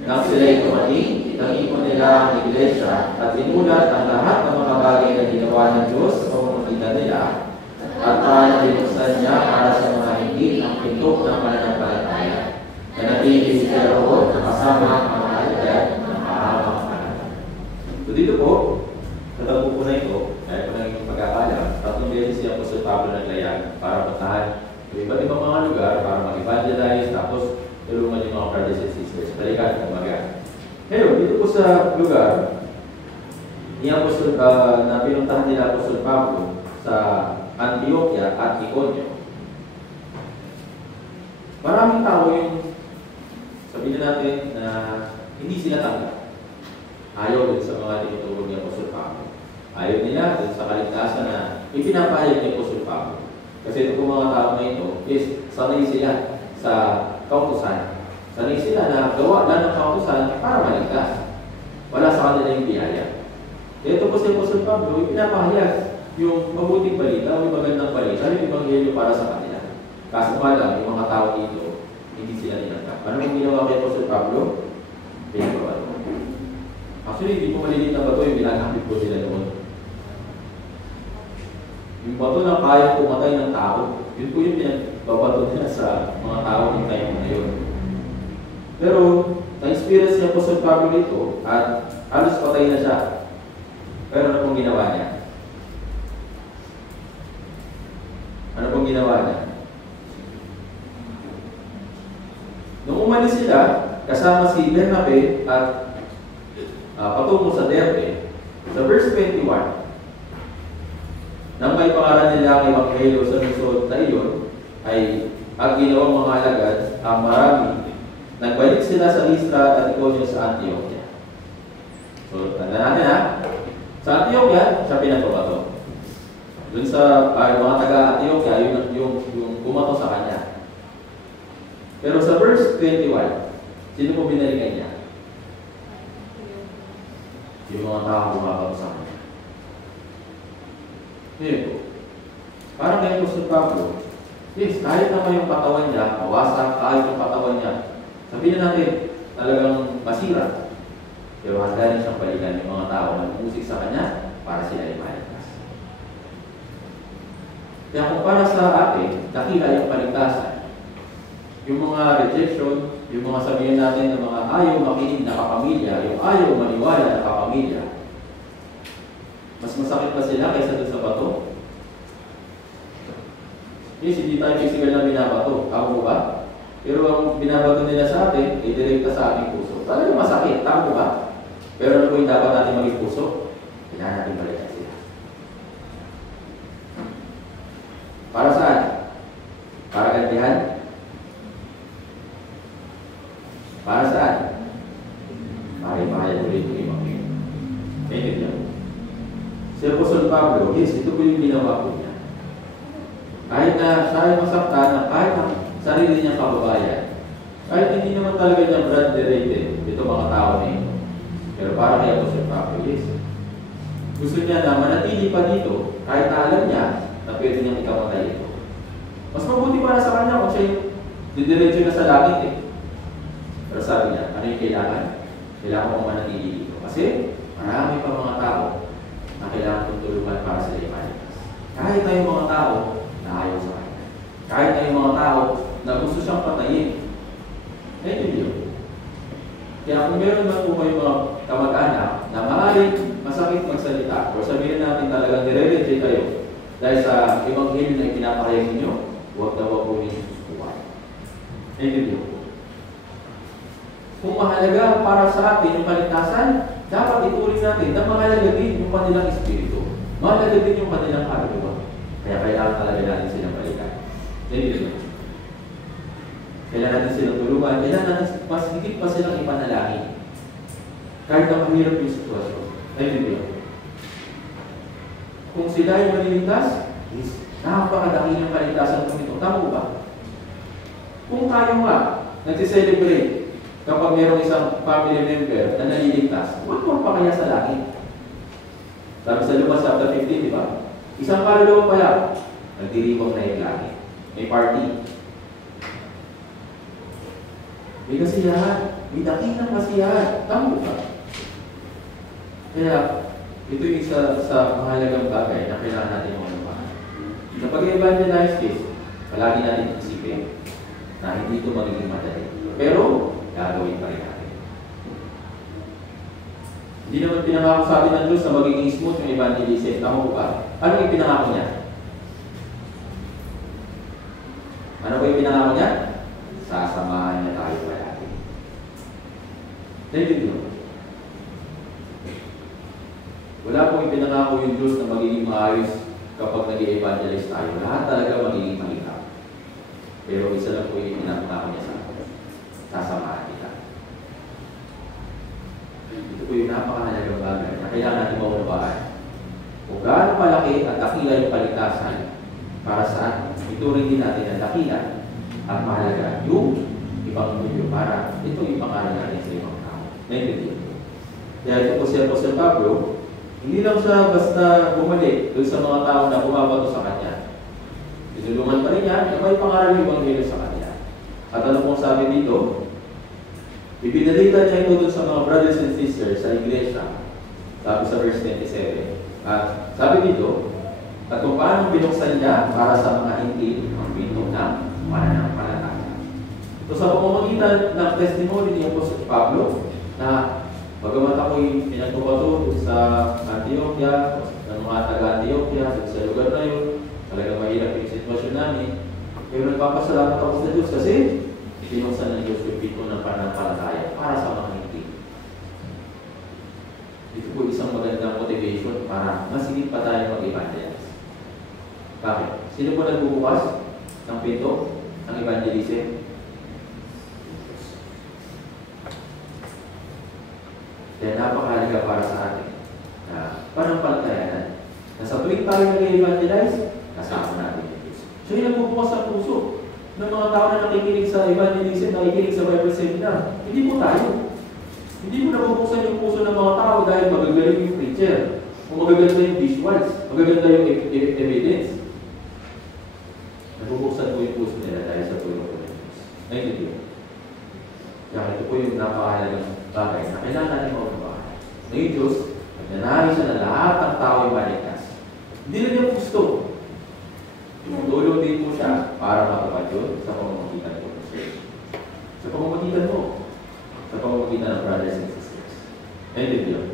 Nang sila ay tumating, itanipon nila ang iglesia at inulat ang lahat ng mga bagay na ginawa ng Diyos sa pamamagitan nila at paano binuksan niya para sa mga hindi ang pinto ng pananampalataya. Nanatili sila roon kasama ang mga alagad ng mahabang panahon. So dito po, sa tagpo po na ito, kaya po naging pagkakala, 3 beses si Apostol Pablo naglayag para puntahan yung iba't ibang mga lugar para mag-evangelize, tapos tulungan yung mga brothers and sisters. Balikan, kumaga. Ngayon, dito po sa lugar, na pinuntahan nila Apostol Pablo sa Antioquia at Iconio. Maraming tao yung sabihin natin na hindi sila tanggap. Ayaw din sa mga tinuturo ni Apostol Pablo. Ayaw nila din sa kaligtasan na ipinapahayag ni Apostol Pablo. Kasi ito po mga tao na ito, yes, sanay sila sa kautusan. Sanay sila na gawa lang ng kautusan para maligtas. Wala sa kanila yung biyaya. Ito po si Apostol Pablo, ipinapahayag yung mabuting balita, yung magandang balita, yung ebanghelyo para sa kanila. Kaso nga lang, yung mga tao dito, hindi sila ninagkap. Ano yung ginawa kay Apostol Pablo? Pinagawa ito. Actually, hindi po maliliit na bato yung ginagapit po sila noon. Yung bato na kaya pumatay ng tao, yun po yung pinagbabato nila sa mga tao ng time na yun. Pero, na-experience niya Apostol Pablo dito at halos patay na siya. Pero ano pong ginawa niya? Ano pong ginawa niya? Nung umalis sila, kasama si Bernabe at patungo sa Derbe, sa verse 21, nang may pangalan nila ang Ebanghelyo sa lungsod na iyon, ay ang ginawang mga alagad ang marami. Nagbalik sila sa Listra at Iconio sa Antioquia. So, tanda natin ha. Sa Antioquia, siya pinagbabato. Doon sa mga taga-Antioquia, yung bumato sa kanya. Pero sa verse 21, sino po binalikan niya? Yung mga tao bumabato sa kanya. Ngayon po, Parang kay Apostol Pablo, yes, kahit naman yung katawan niya, mawasak, kahit yung katawan niya, sabihin natin, talagang masira. Pero handa rin siyang balikan yung mga tao na umusik sa kanya para sila ay maligtas. Kaya kung para sa atin, dakila yung paligtasan, yung mga rejection, yung mga sabihin natin ng mga ayaw makinig na kapamilya, yung ayaw maniwala na kapamilya, mas masakit pa sila kaysa dun sa bato. Yes, hindi tayo physical na binabato. Tama ba? Pero ang binabato nila sa atin, ay direkta sa ating puso. Talagang masakit. Tama ba? Pero ano po yung dapat natin maging puso? Kailangan natin balikan sila. Para saan? Para gantihan? Para saan? Para ipahayag ulit yung ibang yun. Thank you. Si Apostol Pablo, yes, ito po yung ginawa po niya. Kahit na siya ay masaktan, na kahit ang sarili niyang kababayan, kahit hindi naman talaga niya brand-related, ito mga tao na ito. Pero para kay Apostol Pablo, yes. Gusto niya na manatili pa dito, kahit na alam niya na pwede niyang ikamatay ito. Mas mabuti para sa kanya kung siya yung didiretso na sa langit eh. Pero sabi niya, ano yung kailangan? Kailangan kong manatili dito. Kasi marami pa mga tao na kailangan kong tulungan para sa imaligtas. Kahit na yung mga tao na ayaw sa kanya. Kahit na yung mga tao na gusto siyang patayin. Naiintindihan. Kaya kung meron ba po kayong mga kamag-anak na maaaring masakit magsalita o sabihin natin talagang nire-reject kayo dahil sa ebanghelyo na ipinapahayag ninyo, huwag na huwag po ninyo susukuhan. Naiintindihan po. Kung mahalaga para sa atin yung kaligtasan, dapat ituring natin na mahalaga din yung kanilang espiritu. Mahalaga din yung kanilang kaluluwa. Kaya kailangan talaga natin silang balikan. Naiintindihan. Kailangan natin silang tulungan, kailangan natin mas higit pa silang ipanalangin. Kahit na mahirap yung sitwasyon. Naiintindihan. Kung sila ay maliligtas, napakadaki ng kaligtasan kung ito. Tama ba? Kung tayo nga, nagsiselebrate kapag mayroong isang family member na naliligtas, huwag mo pa kaya sa langit. Sabi sa Lucas chapter 15, di ba? Isang kaluluwa pa lang, nagdiriwang na yung langit. May party. May kasiyahan. May dakilang kasiyahan. Tama ba? Kaya, ito yung isa sa mahalagang bagay na kailangan natin yung manupahan. Sa pag-evangelize this, palagi natin isipin na hindi ito magiging madali. Pero, gagawin pa rin natin. Hindi naman pinangako sa atin ng Diyos na magiging smooth yung evangelism. Tama po ba? Ano yung pinangako niya? Ano po yung pinangako niya? Sasamahan niya tayo palagi. Naiintindihan mo? Wala pong ipinangako yung Diyos na magiging maayos kapag nag-i-evangelize tayo. Lahat talaga magiging mahirap. Pero isa lang po yung pinangako niya sa atin. Sasamahan kita. Ito po yung napakahalagang bagay na kailangan natin maunawaan. Kung gaano palaki at dakila yung kaligtasan para saan, ito rin din natin ang dakila at mahalaga yung ibang video para ito yung pangalan natin sa ibang tao. Naiintindihan po. Kaya ito po si Apostol Pablo, hindi lang siya basta bumalik doon sa mga tao na bumabato sa kanya. Tinulungan pa rin niya na may pangaral yung ebanghelyo sa kanya. At ano pong sabi dito, ibinalita niya ito doon sa mga brothers and sisters sa iglesia. Sabi sa verse 27. At sabi dito, at kung paano binuksan niya para sa mga hindi ang pinto ng pananampalataya. Ito sa pamamagitan ng testimony ni Apostol Pablo na bagamat ako'y pinagbabato sa Antioquia, ng mga taga-Antioquia, sa lugar na yun, talagang mahirap yung sitwasyon namin. Pero nagpapasalamat ako sa Diyos kasi pinuksan ng Diyos yung pinto ng pananampalataya para sa mga hindi. Ito po isang magandang motivation para mas higit pa tayo mag-evangelize. Bakit? Sino po nagbubukas ng pinto ng evangelism? Kaya napakahalaga para sa atin na panampalataya na sa tuwing tayo nag-evangelize, kasama natin yung Diyos. Siya yung nagbubukas ang puso ng mga tao na nakikinig sa evangelism, nakikinig sa Bible seminar. Hindi po tayo. Hindi mo nabubuksan yung puso ng mga tao dahil magagaling yung preacher o magaganda yung visuals, magaganda yung evidence. Nabubuksan po yung puso nila dahil sa tulong po ng Diyos. Ngayon yun. Kaya ito po yung napakahalagang bagay na kailangan natin maunawahan. Ngayon Diyos, nagnanais siya na lahat ng tao ay maligtas. Hindi na niya gusto. Tumutulong din po siya para matupad yun sa pamamagitan po ng Church. Sa pamamagitan mo. Sa pamamagitan ng brothers and sisters. Ngayon yun.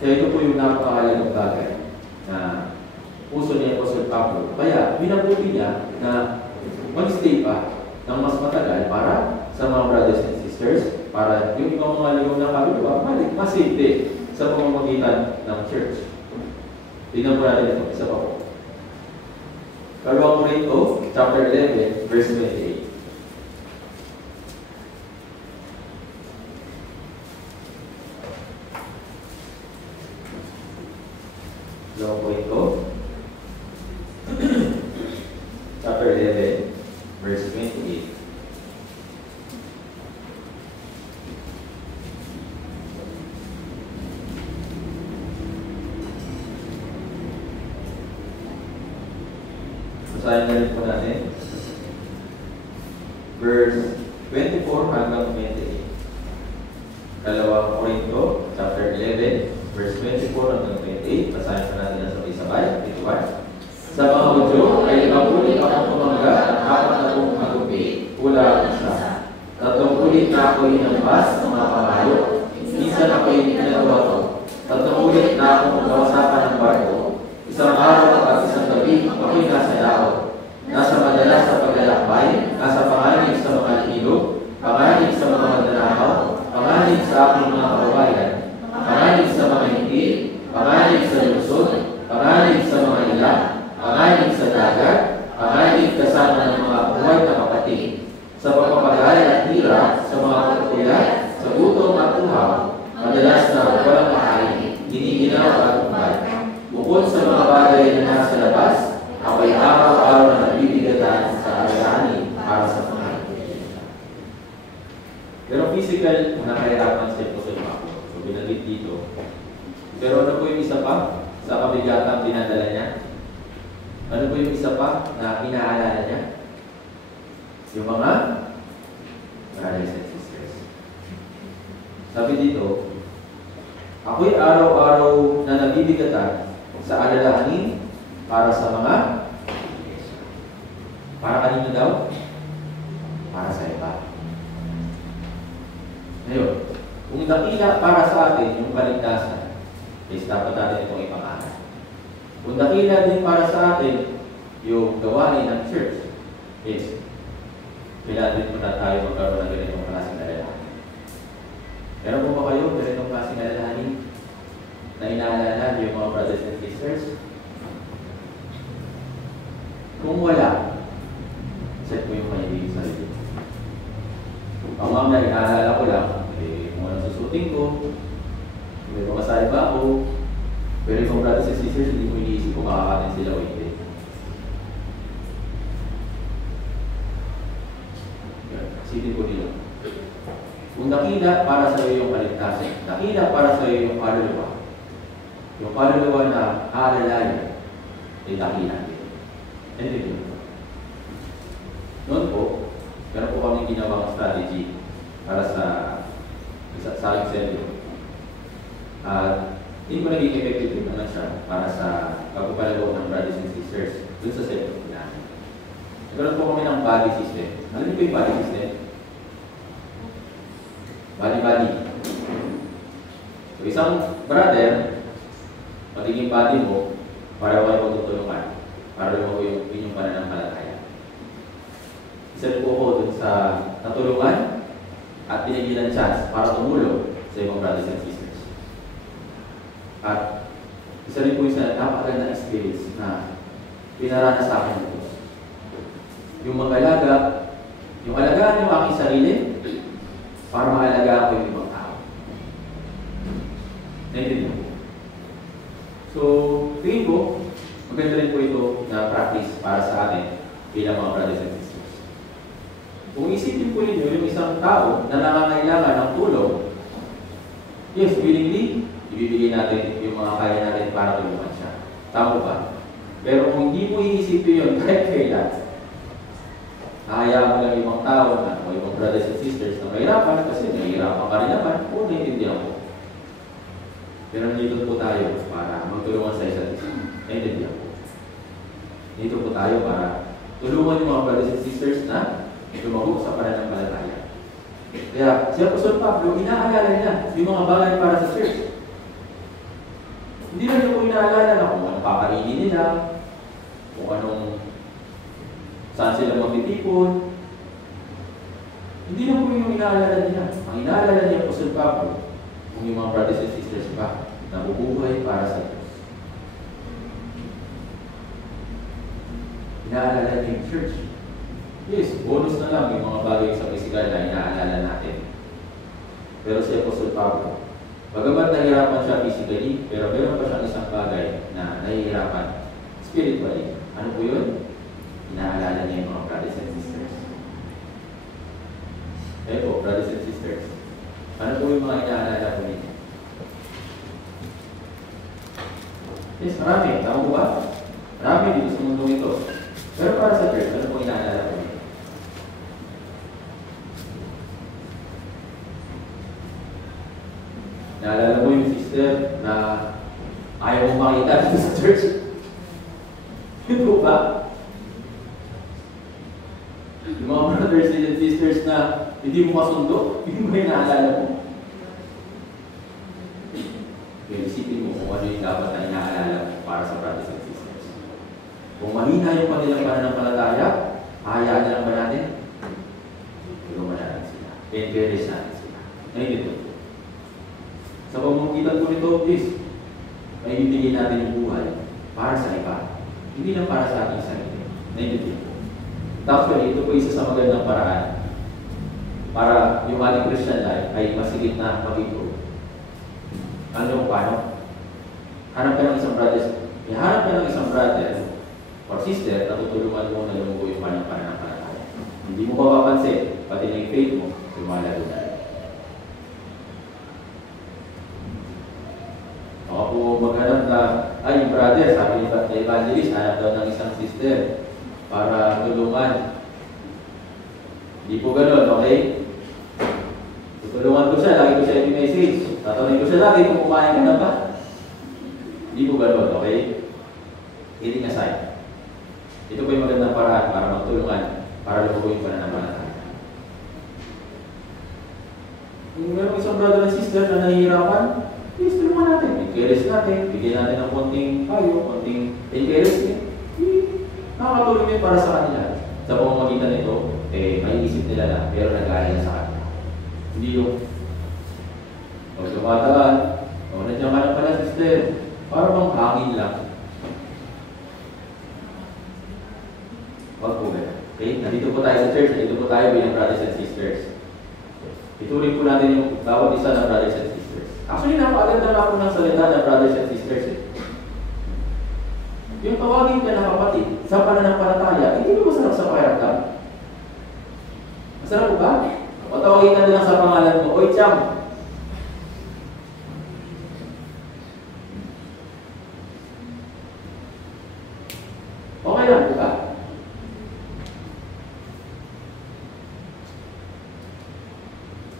Kaya ito po yung napakahalagang bagay na puso ni Apostle Pablo. Kaya, binabuti niya na mag-stay pa ng mas matagal para sa mga brothers and sisters, para yung ibang mga ligaw na kaluluwa, masave din sa pamamagitan ng church. Tingnan po natin ito. Isa pa po. 2 Corinto, chapter 11, verse 28. Chapter 11, verse 28. Basahin na rin po natin. Verse 24 hanggang 28. 2 Corinto, chapter 11, verse 24 hanggang 28. Basahin pa natin na sabay-sabay. Ito ba? Sa mga Hudyo ay nakulit akong tumangga ng 40 agupit, hula ang isa. 3 ulit na ako'y hinampas ng mga kabayo. Minsan ako'y pinagawa ko. 3 ulit na akong nawasakan ng barko. Isang araw at isang gabi ako'y nasa dao. Nasa madalas sa paglalakbay, nasa panganib sa mga ilog, panganib sa mga magnanakaw, panganib sa aking mga kababayan, panganib sa mga hindi, panganib sa lusod, panganib sa mga ilang, panganib sa dagat, panganib kasama ng mga buhay na kapatid, sa pagpapagal at hirap, sa mga pagkulat, sa gutom at uhaw, madalas na walang makain, giniginaw at umbay. Bukod sa mga bagay na nasa labas, ako'y araw-araw na nabibigatan sa alalahanin para sa pangalaman. Pero physical, nakahirapan siya po sa mga. So, binanggit dito. Pero ano po yung isa pa sa kabigatang pinadala niya? Ano po yung isa pa na inaalala niya? Yung mga brothers and sisters. Sabi dito, ako'y araw-araw na nabibigatan sa alalahanin para sa mga para kanino daw? Para sa iba. Ngayon, kung dakila para sa atin yung kaligtasan, is dapat natin itong ipangalan. Kung dakila din para sa atin yung gawain ng church, is kailangan din muna tayo magkaroon ng ganitong klaseng alalahanin. Meron po ba kayo ganitong klaseng alalahanin na inaalala yung mga brothers and sisters? Kung wala, set ko yung kanyang sarili. Ang mga na inaalala ko lang, kung anong susuting ko, may mamasali ba ako, pero yung brothers and sisters, hindi mo iniisip kung makakatin sila o hindi. Isipin ko nila. Kung nakila para sa iyo yung kaligtasan, nakila para sa iyo yung kaluluwa na aalalayan, ay nakila din. And then, noon po, meron po kami ginawang strategy para sa Alexander. At hindi ko naging effective naman siya para sa pagpapalagaw ng brothers and sisters dun sa set namin. Nagkaroon po kami ng body system. Alam niyo ba yung body system? Body. So, isang brother, magiging body mo, para kayo magtutulungan. Para mo yung inyong pananampalataya. Isa rin po ako dun sa natulungan at binigyan ng chance para tumulong sa ibang brothers and sisters. At isa rin po isa napakagandang experience na pinaranas sa akin ng Diyos. Yung mag-alaga, yung alagaan yung aking sarili para maalagaan ko yung ibang tao. Naintindihan po. So, tingin ko, maganda rin po ito na practice para sa atin bilang mga brothers and sisters. Kung isipin po ninyo yung isang tao na nangangailangan ng tulong, yes, willingly, ibibigay natin yung mga kaya natin para tulungan siya. Tama ba? Pero kung hindi mo iisipin yun kahit kailan, Hahayaan mo lang ibang tao na, o ibang brothers and sisters na mahirapan kasi nahihirapan ka rin naman, o naiintindihan ko. Pero nandito po tayo para magtulungan sa isa't isa. Naiintindihan ko. Dito po tayo para tulungan yung mga brothers and sisters na lumago sa pananampalataya. Kaya si Apostol Pablo, inaalala niya yung mga bagay para sa church. Hindi na niya po inaalala na kung anong kakainin nila, kung anong saan sila magtitipon. Hindi na po yung inaalala niya. Ang inaalala niya po sa Pablo, kung yung mga brothers and sisters pa, na bubuhay para sa Diyos. Inaalala niya yung church. Yes, bonus na lang yung mga bagay sa physical na inaalala natin. Pero si Apostol Pablo, bagamat nahihirapan siya physically, pero meron pa siyang isang bagay na nahihirapan spiritually. Ano po yun? Inaalala niya yung mga brothers and sisters. Eh po, brothers and sisters. Ano po yung mga inaalala po ninyo? Yes, marami. Tama po ba? Marami dito sa mundong ito. Pero para sa church, ano po inaalala po ninyo? Naalala mo yung sister na ayaw mong makita dito sa church? Yun po ba? Yung mga brothers and sisters na hindi mo masundo, yun mo yung naalala mo. Kaya isipin mo kung ano yung dapat na inaalala mo para sa brothers and sisters. Kung mahina yung kanilang pananampalataya, hayaan na lang ba natin? Tulungan na natin sila. Encourage natin sila. Ngayon ito. Sa pamamagitan ko nito, please, may ibigay natin yung buhay para sa iba. Hindi lang para sa ating sarili. Ngayon ito. Actually, ito po isa sa magandang paraan para yung ating Christian life ay masigit na mag-improve. Ano paano? Hanap ka ng isang brother, ihanap ka ng isang brother or sister na tutulungan mo na lumugo yung kanyang pananampalataya. Hindi mo papapansin, pati na yung faith mo, lumalago na rin. Baka po maghanap na, ay yung brother, sabi ni evangelist, hanap daw ng isang sister para tulungan. Hindi po gano'n, okay? Tutulungan ko siya, lagi ko siya i-message. Tatanungin ko siya lagi kung kumain ka na ba. Hindi po gano'n, okay? Kidding aside. Ito po yung magandang paraan para magtulungan, para lumago yung pananampalataya. Kung meron isang brother and sister na nahihirapan, please tulungan natin. Encourage natin, bigyan natin ng konting payo, konting encouragement. Nakakatulong yun para sa kanila. Sa pamamagitan nito, may isip nila na, pero nag-aalala sa kanila. Hindi yung, pag lumataan, nandiyan ka na pala, sister, para bang hangin lang. Wag po gano'n. Okay? Nandito po tayo sa church, nandito po tayo bilang brothers and sisters. Ituloy po natin yung bawat isa ng brothers and sisters. Actually, napakaganda na po ng salita ng brothers and sisters. Yung tawagin ka na kapatid sa pananampalataya, hindi ba masarap sa pakiramdam? Masarap po ba? O tawagin ka na lang sa pangalan mo, Oy, Cham. Okay lang po ba?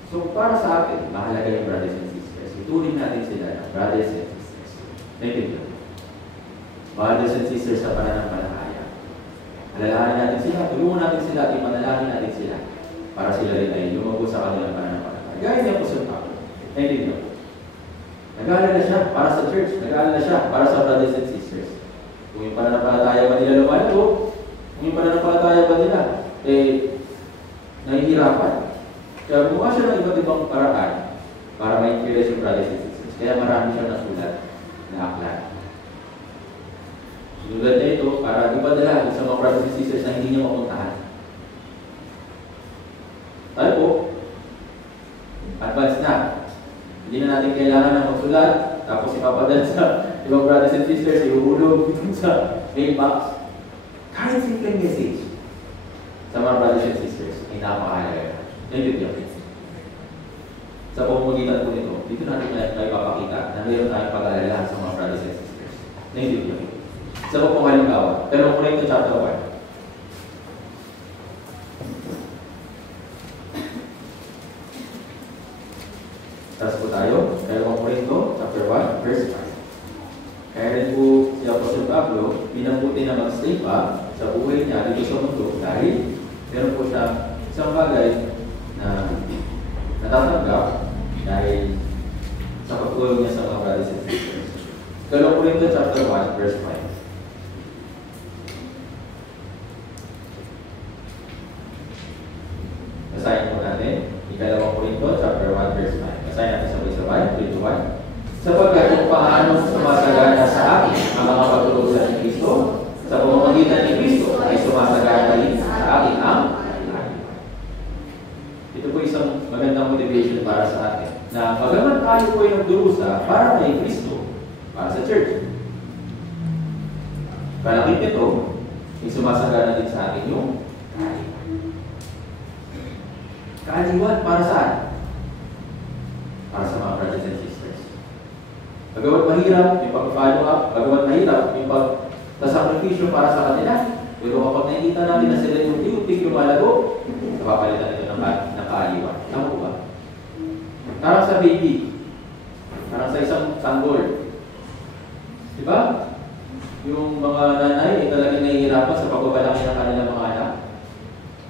So, para sa atin, mahalaga yung brothers and sisters. Ituloy natin sila na brothers and sisters. Thank you. Brothers and sisters sa pananampalataya. Alalahanin natin sila, tulungan natin sila, at ipanalangin natin sila para sila rin ay lumago sa kanilang pananampalataya. Gaya niya po sa Pablo. Hindi niyo po. Nag-aalala siya para sa church. Nag-aalala siya para sa brothers and sisters. Kung yung pananampalataya ba nila lumago, kung yung pananampalataya ba nila, nahihirapan. Kaya gumawa siya ng iba't ibang paraan para ma-encourage yung brothers and sisters. Kaya marami siya nasulat na aklat. Sinulat niya ito para ipadala sa mga brothers and sisters na hindi niya mapuntahan. Tayo po, advance na. Hindi na natin kailangan na magsulat, tapos ipapadala sa ibang brothers and sisters, ihulog sa mailbox. Kahit simple message sa mga brothers and sisters, ay napakahalaga. Thank you, Diyan. Sa pamamagitan po nito, dito natin may papakita na mayroon tayong pag-alala sa mga brothers and sisters. Thank you, Diyan. Isa po pong halimbawa, pero Corinto chapter 1. verse 5. Kaya rin po si Apostol Pablo, pinambuti na mag-stay pa sa buhay niya dito sa mundo dahil meron po siya isang bagay na natatanggap dahil sa pagtulong niya sa mga brothers and sisters. 2 Corinthians chapter 1, verse 5. Basahin po natin. 2 Corinthians chapter 1, verse 5. Basahin natin sabay-sabay. 3 to 1. Sapagkat kung paano sumasagana sa akin ang mga pagtutusan ni Kristo, sa pamamagitan ni Kristo ay sumasagana din sa akin ang kaliwan. Ito po isang magandang motivation para sa atin. Na bagaman tayo po ay nagdurusa para kay Kristo, para sa church. Palakit nito, ay sumasagana din sa akin yung kaliwan. Kaliwan para saan? Para sa mga brothers and sisters. Bagamat mahirap yung pag-follow up, bagamat mahirap yung pag-sakripisyo para sa kanila, pero kapag nakikita natin na sila yung tiutik yung malago, napapalitan ito ng kaaliwan. Tama po ba? Parang sa baby, parang sa isang sanggol. Diba? Yung mga nanay ay talagang nahihirapan sa pagbabalaki ng kanilang mga anak.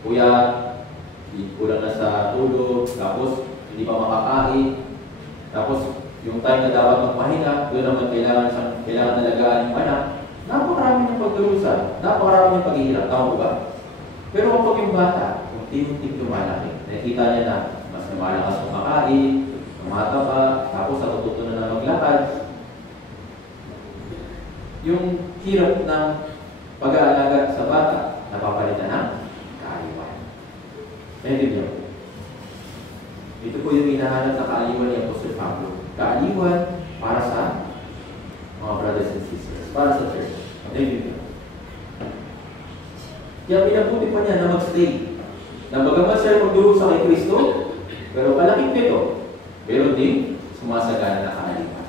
Kuya, kulang na sa tulog, tapos hindi pa makakain, tapos yung time na dapat magpahinga, doon naman kailangan nalagaan yung anak. Napakarami ng pagdurusa, napakarami ng paghihirap. Tama po ba? Pero kapag yung bata, kung tim-tim lumalaki, nakikita niya na mas malakas kumakain, tumataba, tapos natututo na maglakad. Yung hirap ng pag-aalaga sa bata, napapalitan ng kaaliwan. Naiintindihan niyo? Ito po yung hinahanap na kaaliwan ni Apostol Pablo. Kaaliwan para sa mga brothers and sisters, para sa church. Naiintindihan niyo? Kaya pinabuti pa niya na mag-stay. Na bagaman siya magdurusa kay Kristo, pero kalakip nito, pero din sumasagana na kaaliwan.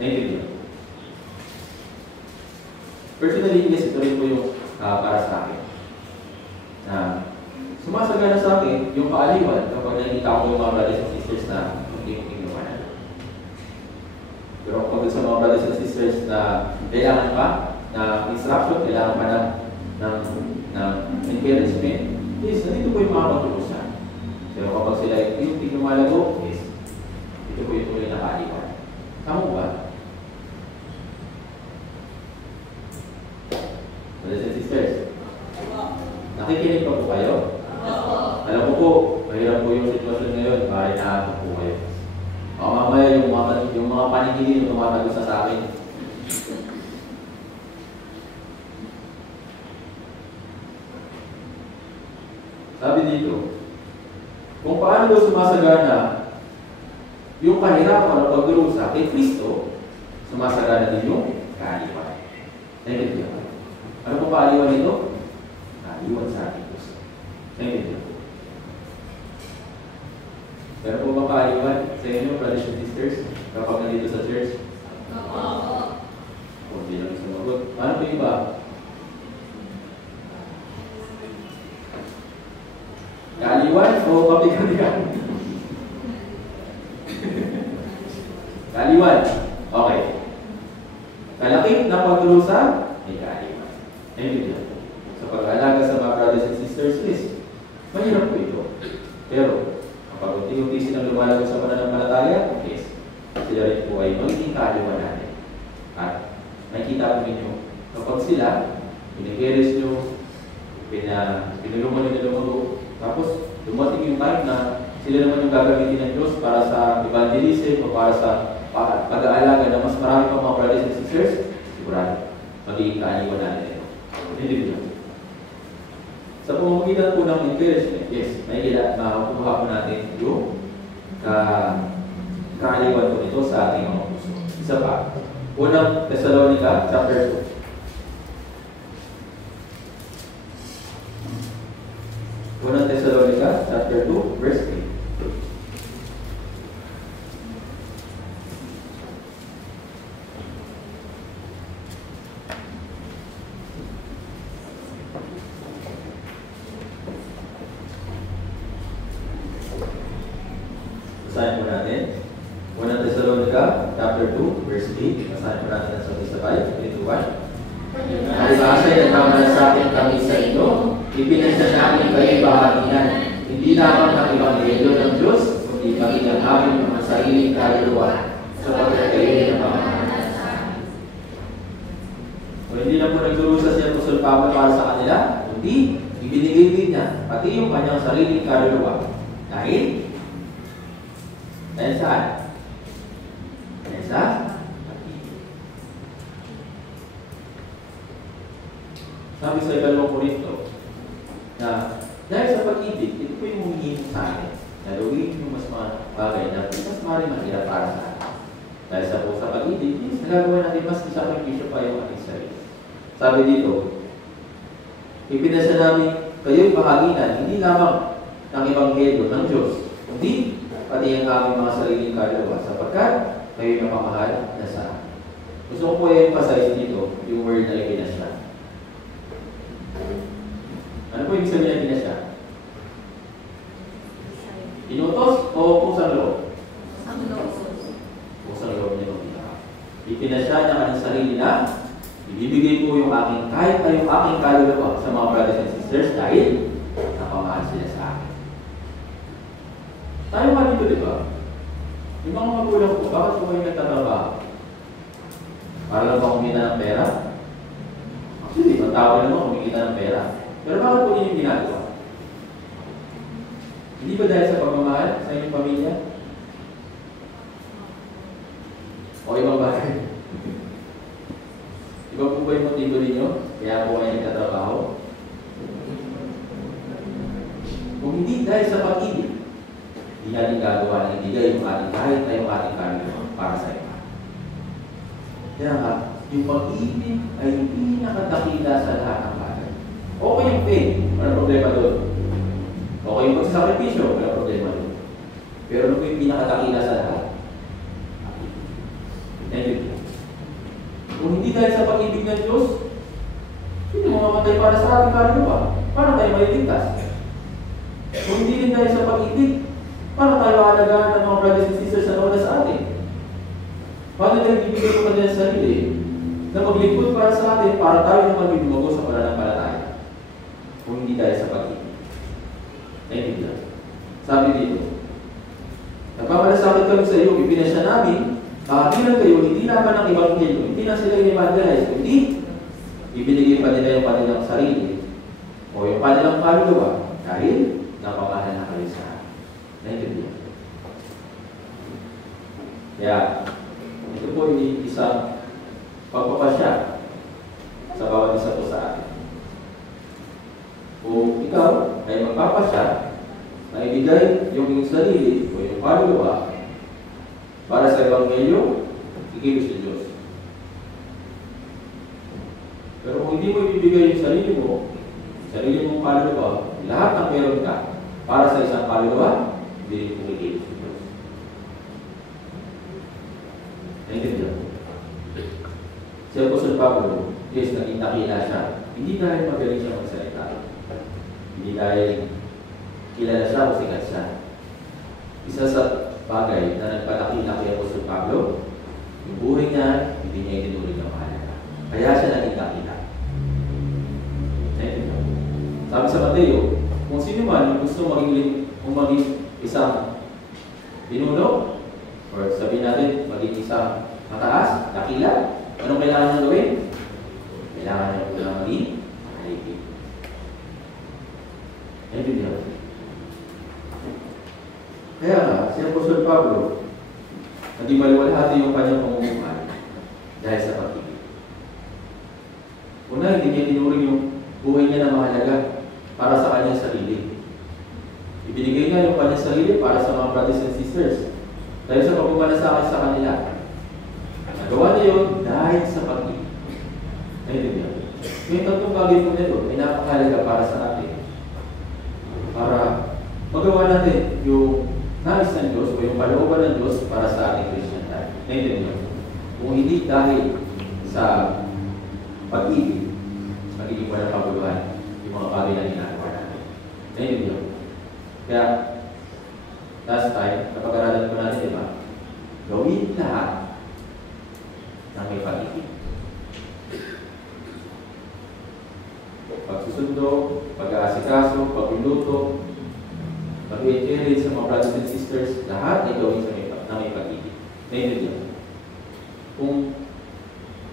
Naiintindihan niyo? Personally, yes, ito rin po yung para sa akin. Sumasagana sa akin yung kaaliwan kapag nakikita ko yung mga brothers and sisters na hindi naman. Pero kapag sa mga brothers and sisters na kailangan pa na instruction, kailangan pa ng encouragement, yes, nandito po yung mga pagtutusan. Pero kapag sila yung lumalago, yes, ito po yung tuloy na kaaliwan. Tama po ba? Brothers and sisters, nakikinig pa po kayo? Alam ko po, mahirap po yung sitwasyon ngayon, bakit nakakot po kayo. Mamaya yung mga panigilin yung tumatagos sa akin. Sabi dito, kung paano daw sumasagana yung kahirapan o pagdurusa kay Kristo, sumasagana din yung kaaliwan. Naiintindihan ko. Ano po kaaliwan nito? Kaaliwan sa ating Kristo. Naiintindihan ko. Pero po ba kaaliwan sa inyo, brothers and sisters, kapag nandito sa church? O, hindi lang sumagot. Ano po iba? Kaaliwan o kapigalian? Kaaliwan. Okay. Kalakip na pagdurusa, may kaaliwan. Naiintindihan ko. Sa pag-aalaga sa mga brothers and sisters, yes, mahirap po ito. Pero, kapag unti-unti silang lumalago sa pananampalataya, yes, sila rin po ay magiging kaaliwan natin. At nakikita po ninyo, kapag sila, pinag-eres nyo, pinulungan nyo na lumago, tapos dumating yung time na sila naman yung gagamitin ng Diyos para sa evangelism o para sa pag-aalaga na mas marami pang mga brothers and sisters, sigurado, magiging kaaliwan natin ito. Hindi dito. Sa pamamagitan po ng encouragement, yes, makukuha po natin yung kaaliwan po nito sa ating mga puso. Isa pa, unang Thessalonica, chapter 2. Unang Thessalonica, chapter 2, verse 8. Basahin po natin. Unang Thessalonica, chapter 2, verse 8. Basahin po natin ang sabay-sabay. 3, 2, 1. Dahil ba siya'y nagmamalasakit kami sa inyo, ipinasya namin kayo'y bahaginan, hindi lamang ng Ebanghelyo ng Diyos, kundi pati ng aming mga sariling kaluluwa, sapagkat kayo'y nagmamalasakit. So, hindi lang po nagdurusa si Apostol Pablo para sa kanila, kundi ibinigay din niya, pati yung kanyang sariling kaluluwa. Dahil saan? Dahil sa sabi sa ikalawang Korinto na dahil sa pag-ibig, ito po yung humingi sa akin na gawin yung mas mga bagay na mas maaaring mahirap para sa akin. Dahil sa pag-ibig, nagagawa natin mas isakripisyo pa yung ating sarili. Sabi dito, ipinasya namin kayo'y bahaginan, hindi lamang ng Ebanghelyo ng Diyos, kundi pati ang aming mga sariling kaluluwa, sapagkat kayo'y napamahal na sa akin. Gusto ko po i-emphasize dito yung word na ipinasya. Ano po ibig sabihin na pinasya? Inutos o pusang loob? Ang loob. Pusang loob niya nung pinaka. Ipinasya niya kanyang sarili na ibibigay ko yung aking, kahit ay yung aking kaluluwa sa mga brothers and sisters dahil napamahal sila sa akin. Tayo nga dito, di ba? Yung mga magulang ko, bakit ko kayo nagtatrabaho? Para lang ba kumita ng pera? Actually, ang tao naman kumikita ng pera. Pero bakit po ninyo ginagawa? Hindi ba dahil sa pagmamahal sa inyong pamilya? O ibang bagay? Iba po ba yung motibo ninyo? Kaya po kayo nagtatrabaho? Kung hindi dahil sa pag-ibig, hindi natin gagawa na ibigay yung ating kahit na yung ating kaluluwa para sa iba. Kaya nga, yung pag-ibig ay yung pinakadakila sa lahat ng bagay. Okay yung faith, wala problema doon. Okay yung pagsasakripisyo, wala problema doon. Pero ano po yung pinakadakila sa lahat? Negative. Kung hindi dahil sa pag-ibig ng Diyos, hindi mo mamatay para sa ating kaluluwa. Paano tayo maliligtas? Kung hindi rin dahil sa pag-ibig, paano tayo aalagaan ng mga brothers and sisters na nawala sa atin? Paano tayo bibigay ko kanila sa sarili na maglingkod para sa atin para tayo naman may lumago sa pananampalataya? Kung hindi dahil sa pag-ibig. Naintindihan. Sabi dito, nagmamalasakit kami sa iyo, ipinasya namin, bilang kayo, hindi naman ang Ebanghelyo, hindi na sila i-evangelize, kundi ibinigay pa nila yung kanilang sarili o yung kanilang kaluluwa dahil napamahal na kayo sa akin. Naintindihan. Kaya, ito po yung isang pagpapasya sa bawat isa po sa atin. Kung ikaw ay magpapasya na ibigay yung iyong sarili o yung kaluluwa para sa Ebanghelyo, ikilos ng Diyos. Pero kung hindi mo ibibigay yung sarili mong kaluluwa, lahat ng meron ka para sa isang kaluluwa, hindi mo ikilos ng Diyos. Naintindihan? Si Apostol Pablo, yes, naging dakila siya. Hindi dahil magaling siya magsalita. Hindi dahil kilala siya o sikat siya. Isa sa bagay na nagpadakila kay Apostol Pablo, yung buhay niya, hindi niya itinuring na mahalaga. Kaya siya naging dakila. Sabi sa Mateo, kung sino man yung gusto maging isang pinuno, or sabihin natin, maging isang mataas, dakila, anong kailangan niya gawin? Kailangan niya po maging maligid. Naintindihan? Kaya nga, si Apostol Pablo, naging maliwalhati yung kanyang pamumuhay dahil sa pag-ibig. Una, hindi niya tinuring yung buhay niya na mahalaga para sa kanyang sarili. Ibinigay niya yung kanyang sarili para sa mga brothers and sisters dahil sa pagmamalasakit sa kanila. Nagawa niya yun dahil sa pag-ibig. Naintindihan? May tatlong bagay po nito ay napakahalaga para sa atin. Para magawa natin yung nais ng Diyos o yung kalooban ng Diyos para sa ating Christian life. Naintindihan? Kung hindi dahil sa pag-ibig, magiging walang kabuluhan yung mga bagay na ginagawa natin. Naintindihan? Kaya, last time, napag-aralan ko natin, diba? Gawin lahat ng may pag-ibig. Pagsusundo, pag-aasikaso, pagluluto, pag-encourage sa mga brothers and sisters, lahat ay gawin sa may pag-ibig. Naiintindihan. Kung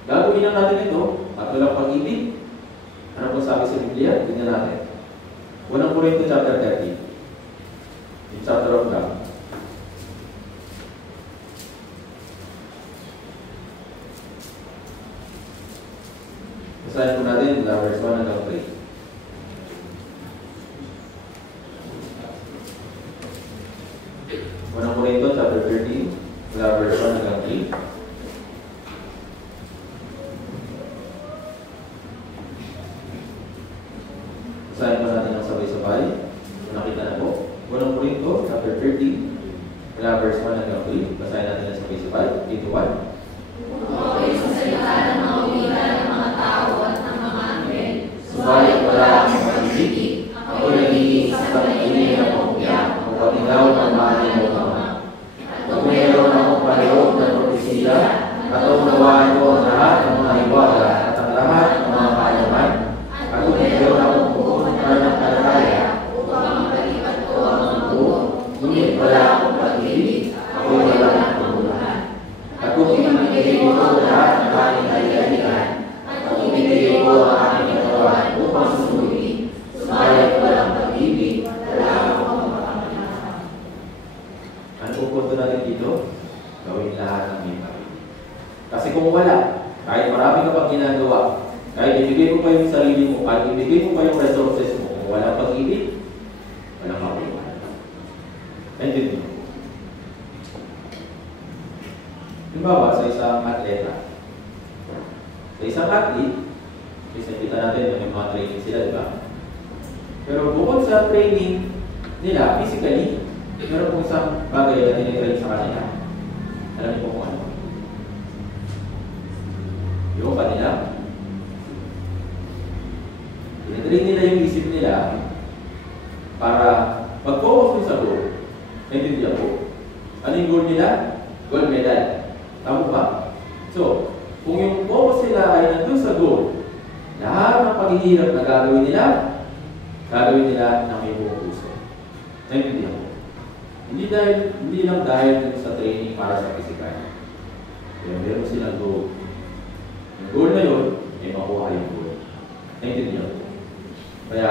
gagawin lang natin ito at walang pag-ibig, ano po sabi sa Biblia? Tingnan natin. Unang Korinto chapter 30. Yung chapter of love. Basahin po natin mula verse 1 hanggang 3. Unang Korinto chapter 13, mula verse 1 hanggang 3. Basahin po natin ang sabay-sabay. Kung nakita na po. Unang Korinto chapter 13, mula verse 1 hanggang 3. Basahin natin ang sabay-sabay. 3 to 1. Ako ay sasalita ng mga wika ng mga tao at ng mga anghel, Subalit wala akong pag-ibig. Ako'y nagiging sa pag-ibig ng kopya o patigaw ng mani mo Ama. At kung mayroon akong palihog ng propesiya, at unawaan ko ang lahat ng mga hiwaga at ang lahat ng mga kaalaman, at kung mayroon akong buong pananampalataya upang mapalipat ko ang mga buo, ngunit wala akong pag-ibig, ako'y walang pagmulahan. At kung ibibigay ko lahat ng aking kaligayahan, at kung ibigay ko ang aking katawan upang sumugin, subalit walang pag-ibig, wala akong mapapangalaman. ano po punto natin dito? Gawin lahat ng may pag-ibig. Kasi kung wala, kahit marami ka pang ginagawa, kahit ibigay mo pa yung sarili mo, kahit ibigay mo pa yung resources mo, kung walang pag-ibig, walang makuha. Naintindihan mo? Halimbawa, sa isang atleta. Sa isang athlete, kasi kita natin may mga training sila, di ba? Pero bukod sa training nila, physically, meron pong isang bagay na tinitrain sa kanila. Alam niyo po kung ano? Yung kanila. Tinitrain nila yung isip nila para pag-focus sa goal. Naintindihan po. Ano yung goal nila? Gold medal. Tama ba? So, kung yung focus nila ay nandun sa goal, lahat ng paghihirap na gagawin nila ng may buong puso. Naintindihan po. Hindi lang dahil sa training para sa physical. Pero meron silang goal. Yung goal na yun, ay makuha yung goal. Naintindihan po. Kaya,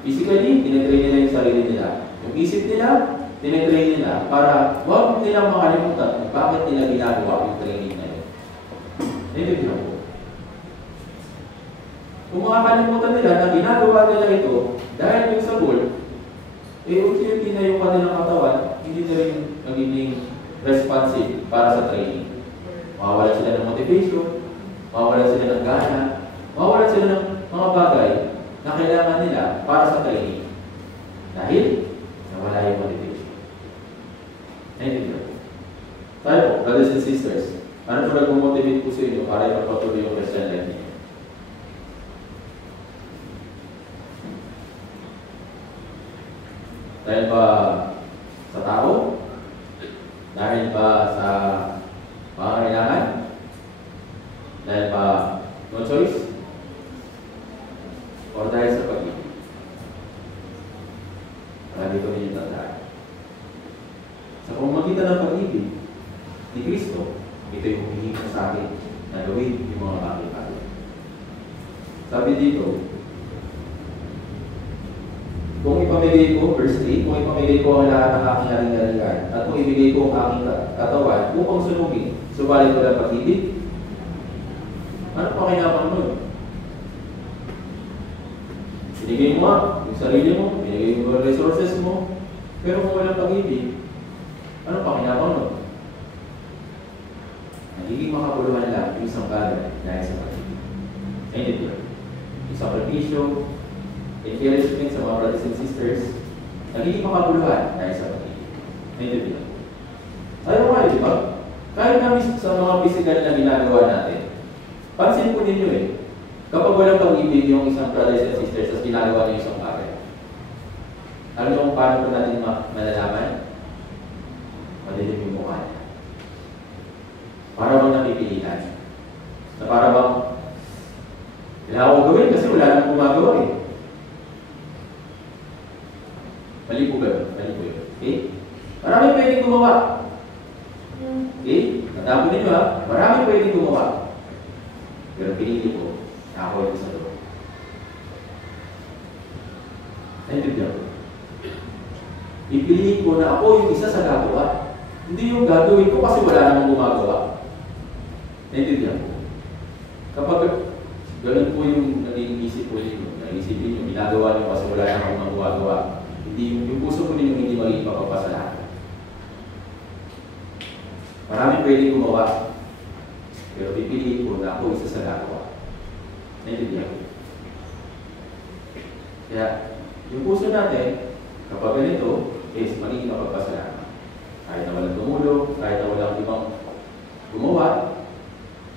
physically, tinitrain nila yung sarili nila. Yung isip nila, tinitrain nila para huwag nilang makalimutan kung bakit nila ginagawa yung training na yun. Naintindihan po. Kung makakalimutan nila na ginagawa nila ito dahil yung sa goal, unti-unti na yung kanilang katawan, hindi na rin nagiging responsive para sa training. Mawawala sila ng motivation, mawawala sila ng gana, mawawala sila ng mga bagay na kailangan nila para sa training. Dahil nawala yung motivation. Naintindihan po. Tayo po, brothers and sisters, ano po nag-motivate po sa inyo para ipagpatuloy yung Christian life niyo? Dahil ba sa tao? Dahil ba sa pangangailangan? Dahil ba no choice? O dahil sa pag-ibig? Marami ko ninyo tandaan. Sa pamamagitan ng pag-ibig ni Kristo, ito yung humihingi sa akin na gawin yung mga bagay-bagay. Sabi dito, kung ipamigay ko, verse 8, kung ipamigay ko ang lahat ng aking haring-haringan at kung ibigay ko ang aking katawan upang sunugin, subalit ko lang pag-ibig, ano pa kinapang nun? Binigay mo yung sarili mo, binigay mo yung resources mo, pero kung walang pag-ibig, ano pa kinapang nun? Nagiging makabuluhan lang yung isang bagay dahil sa pag-ibig. Ayun ito. Yung sakripisyo, encouragement sa mga brothers and sisters, nagiging makabuluhan dahil sa pag-ibig. Naintindihan po. Ayaw nga, di ba? Kahit namin sa mga physical na ginagawa natin, pansin po ninyo kapag walang pag-ibig yung isang brothers and sisters at ginagawa niyo isang bagay, alam niyo kung paano po natin malalaman? Madilim yung mukha niya. Para bang napipilitan. Na para bang, kailangan ko gawin kasi wala nang gumagawa eh. Mali po ba? Mali po yun. Okay? Marami pwedeng gumawa. Okay? Natapon ninyo ha? Marami pwedeng gumawa. Pero pinili ko, na ako yung sa loob. Naintindihan ko. Ipiliin ko na ako yung isa sa gagawa. Hindi yung gagawin ko kasi wala namang gumagawa. Naintindihan ko. Kapag ganun po yung naging isip po ninyo, naisipin nyo, ginagawa nyo kasi wala namang gumagawa. Hindi, yung puso ko ninyo hindi maging papapasalahan. Marami pwedeng gumawa. Pero pipiliin ko na ako isa sa gagawa. Naintindihan ko. Kaya, yung puso natin, kapag ganito, is magiging mapagpasalamat. Kahit na walang tumulong, kahit na walang ibang gumawa,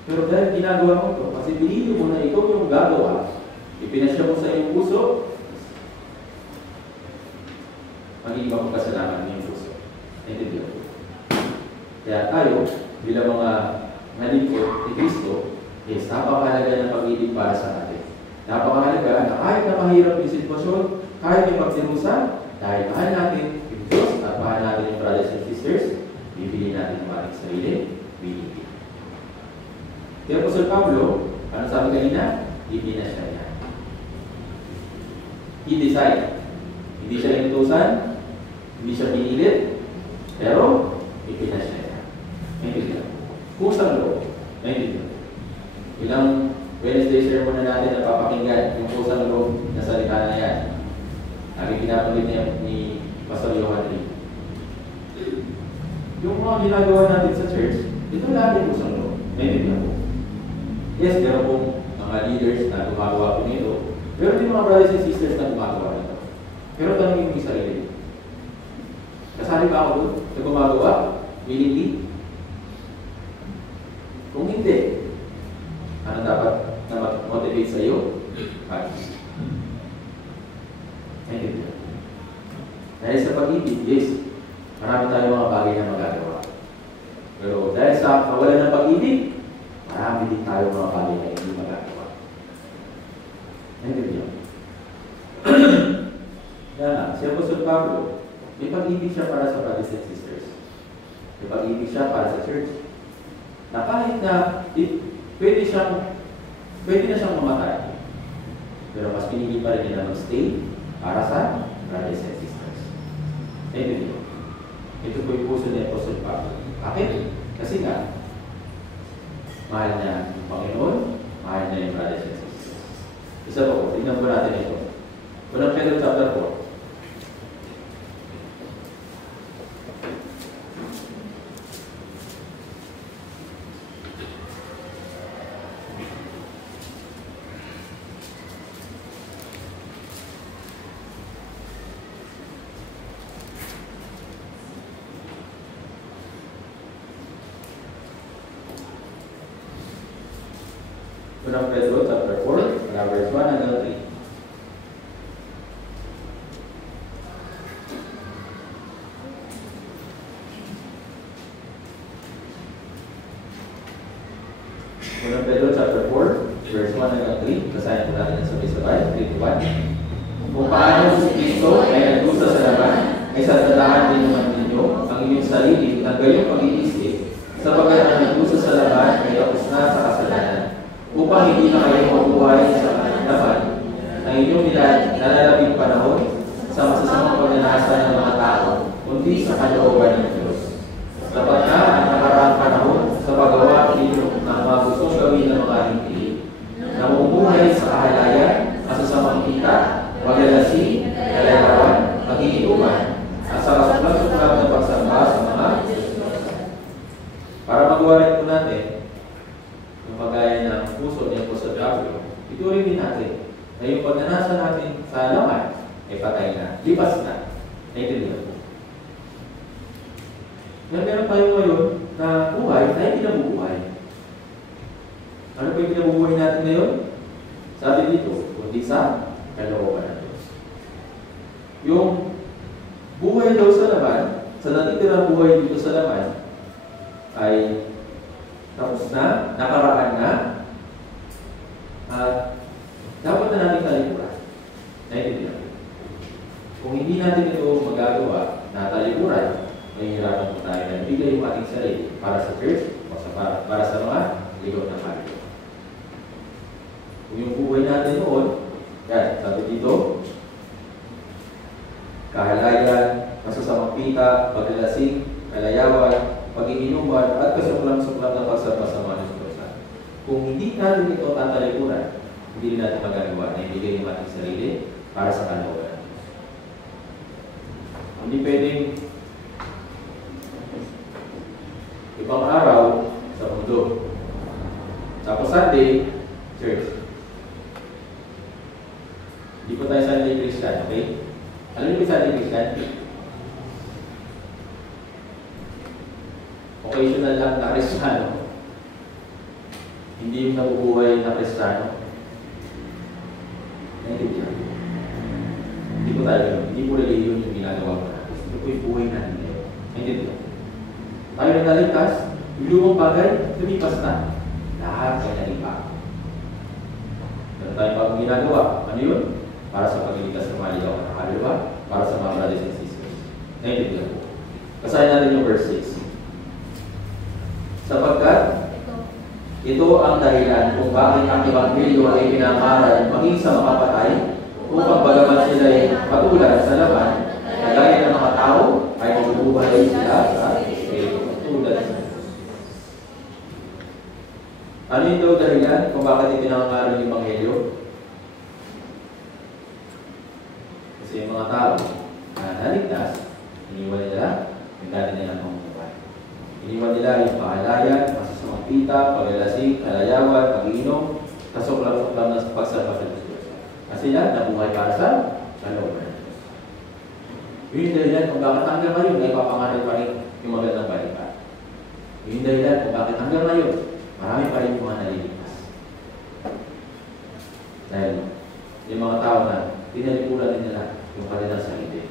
pero dahil ginagawa mo ito, kasi pinili mo na ikaw yung gagawa, ipinasya mo sa iyong puso, magiging mapagpasalamat ng puso. Naintindihan ko. Kaya tayo, bilang mga nalingkod ni Kristo, is napakahalaga ng pag-ibig para sa atin. Napakahalaga na kahit na mahirap yung sitwasyon, kahit yung pagsimusan, dahil mahal natin yung Diyos at mahal natin yung brothers and sisters, bibili natin yung ating sarili, binibig. Kaya Apostol Pablo, ano sabi kanina? Hindi na siya yan. He decided. Hindi siya inutusan, hindi siya pinilit, pero ipinasya niya. Naintindihan. Kusang loob. Naintindihan. Ilang Wednesday sermon na natin na papakinggan yung kusang loob na salita na yan. Lagi pinapalit niya ni Pastor Johan Lee. Yung mga ginagawa natin sa church, ito lagi kusang loob. Naintindihan po. Yes, meron pong mga leaders na gumagawa po nito. Pero din mga brothers and sisters na gumagawa nito. Pero tanongin mo yung sarili. Kasali ba ako doon sa gumagawa? Willingly? Kung hindi, ano dapat na mag-motivate sa iyo? Naintindihan. Dahil sa pag-ibig, yes, marami tayong mga bagay na magagawa. Pero dahil sa kawalan ng pag-ibig, marami din tayong mga bagay na hindi magagawa. Naintindihan. Kaya si Apostol Pablo, may pag-ibig siya para sa brothers and sisters. May pag-ibig siya para sa church. Na kahit na pwede na siyang mamatay. Pero mas pinili pa rin niya na mag-stay para sa brothers and sisters. Naintindihan. Ito po yung puso ni Apostol Pablo. Bakit? Kasi nga, mahal niya yung Panginoon, mahal niya yung brothers and sisters. Isa po, tignan po natin ito. Unang Pedro chapter 4. Unang Pedro chapter 4, verse 1 hanggang 3. Unang Pedro chapter 4, verse 1 hanggang 3. Basahin po natin sa sabay-sabay. 3 to 1. Kung paano si Kristo ay nagdusa sa laman, ay satadahan din naman ninyo ang inyong sarili at gayong pag-iisip, sapagkat ang nagdusa sa laman ay tapos na sa kasalanan. Upang hindi na kayo mabuhay sa laman, ang inyong nalalabing panahon sa masasamang pagnanasa ng mga tao, kundi sa kalooban ng Diyos. Sapat na ang nakaraang panahon sa paggawa ninyo ng mga gustong gawin ng mga hindi, namumuhay sa kahalayan, masasamang kita, paglalasi, kalayarawan, pag-iinuman, at sa kasuklat-suklat na pagsamba sa mga para magawa rin po natin yung pagaya ng puso niya po sa Pablo, ituloy din natin na yung pagnanasa natin sa laman ay patay na, lipas na. Naintindihan po. Meron tayo ngayon na buhay na hindi nabubuhay. Ano pa yung kinabubuhay natin ngayon? Sabi dito, kundi sa kalooban ng Diyos. Yung buhay daw sa laman, sa natitirang buhay dito sa laman, ay tapos na, nakaraan na, At dapat na natin talikuran. Naintindihan. Kung hindi natin ito magagawa na talikuran, mahihirapan po tayo na ibigay yung ating sarili para sa church o para sa mga ligaw na kalito. Kung yung buhay natin noon, yan, sabi dito, kahalayan, masasamang pita, paglalasing, kalayawan, pag-iinuman, at kasuklam-suklam ng pagsama-sama ng Diyos. Kung hindi natin ito tatalikuran, hindi natin magagawa na ibigay yung ating sarili para sa kalooban. Hindi pwedeng ibang araw sa mundo. Tapos Sunday, church. Hindi po tayo Sunday Christian, okay? Alam niyo ba Sunday Christian? Occasional lang na Kristiyano. Hindi yung nabubuhay na Kristiyano. Naintindihan. Hindi po tayo gano'n. Hindi po religion yung ginagawa ko natin. Ito po yung buhay natin ngayon. Naintindihan. Tayo na naligtas, yung lumang bagay, lumipas na. Lahat ay nalipa. Meron tayong bagong ginagawa. Ano yun? Para sa pagliligtas ng mga ligaw na kaluluwa, para sa mga brothers and sisters. Naintindihan po. Basahin natin yung verse 6. Sapagkat ito ang dahilan kung bakit ang Ebanghelyo ay pinangaral maging sa makapatay, upang bagaman sila ay patulad sa laban, kagaya ng mga tao ay mabubuhay sila sa Espiritu. Patulad sa ano ito dahilan kung bakit ipinangaral yung Ebanghelyo? Kasi yung mga tao na naligtas, iniwan nila yung dati nilang pamumuhay. Iniwan nila yung kahalayan, masasamang pita, paglalasing, kalayawan, pag-iinom, kasuklam-suklam ng pagsama sa Diyos. Kasi yan, nabuhay para sa kalooban ng Diyos. Yun yung dahilan kung bakit hanggang ngayon ay papangaral pa rin yung magandang balita. Yun yung dahilan kung bakit hanggang ngayon marami pa rin yung mga naliligtas. Dahil yung mga tao na tinalikuran din nila yung kanilang sarili.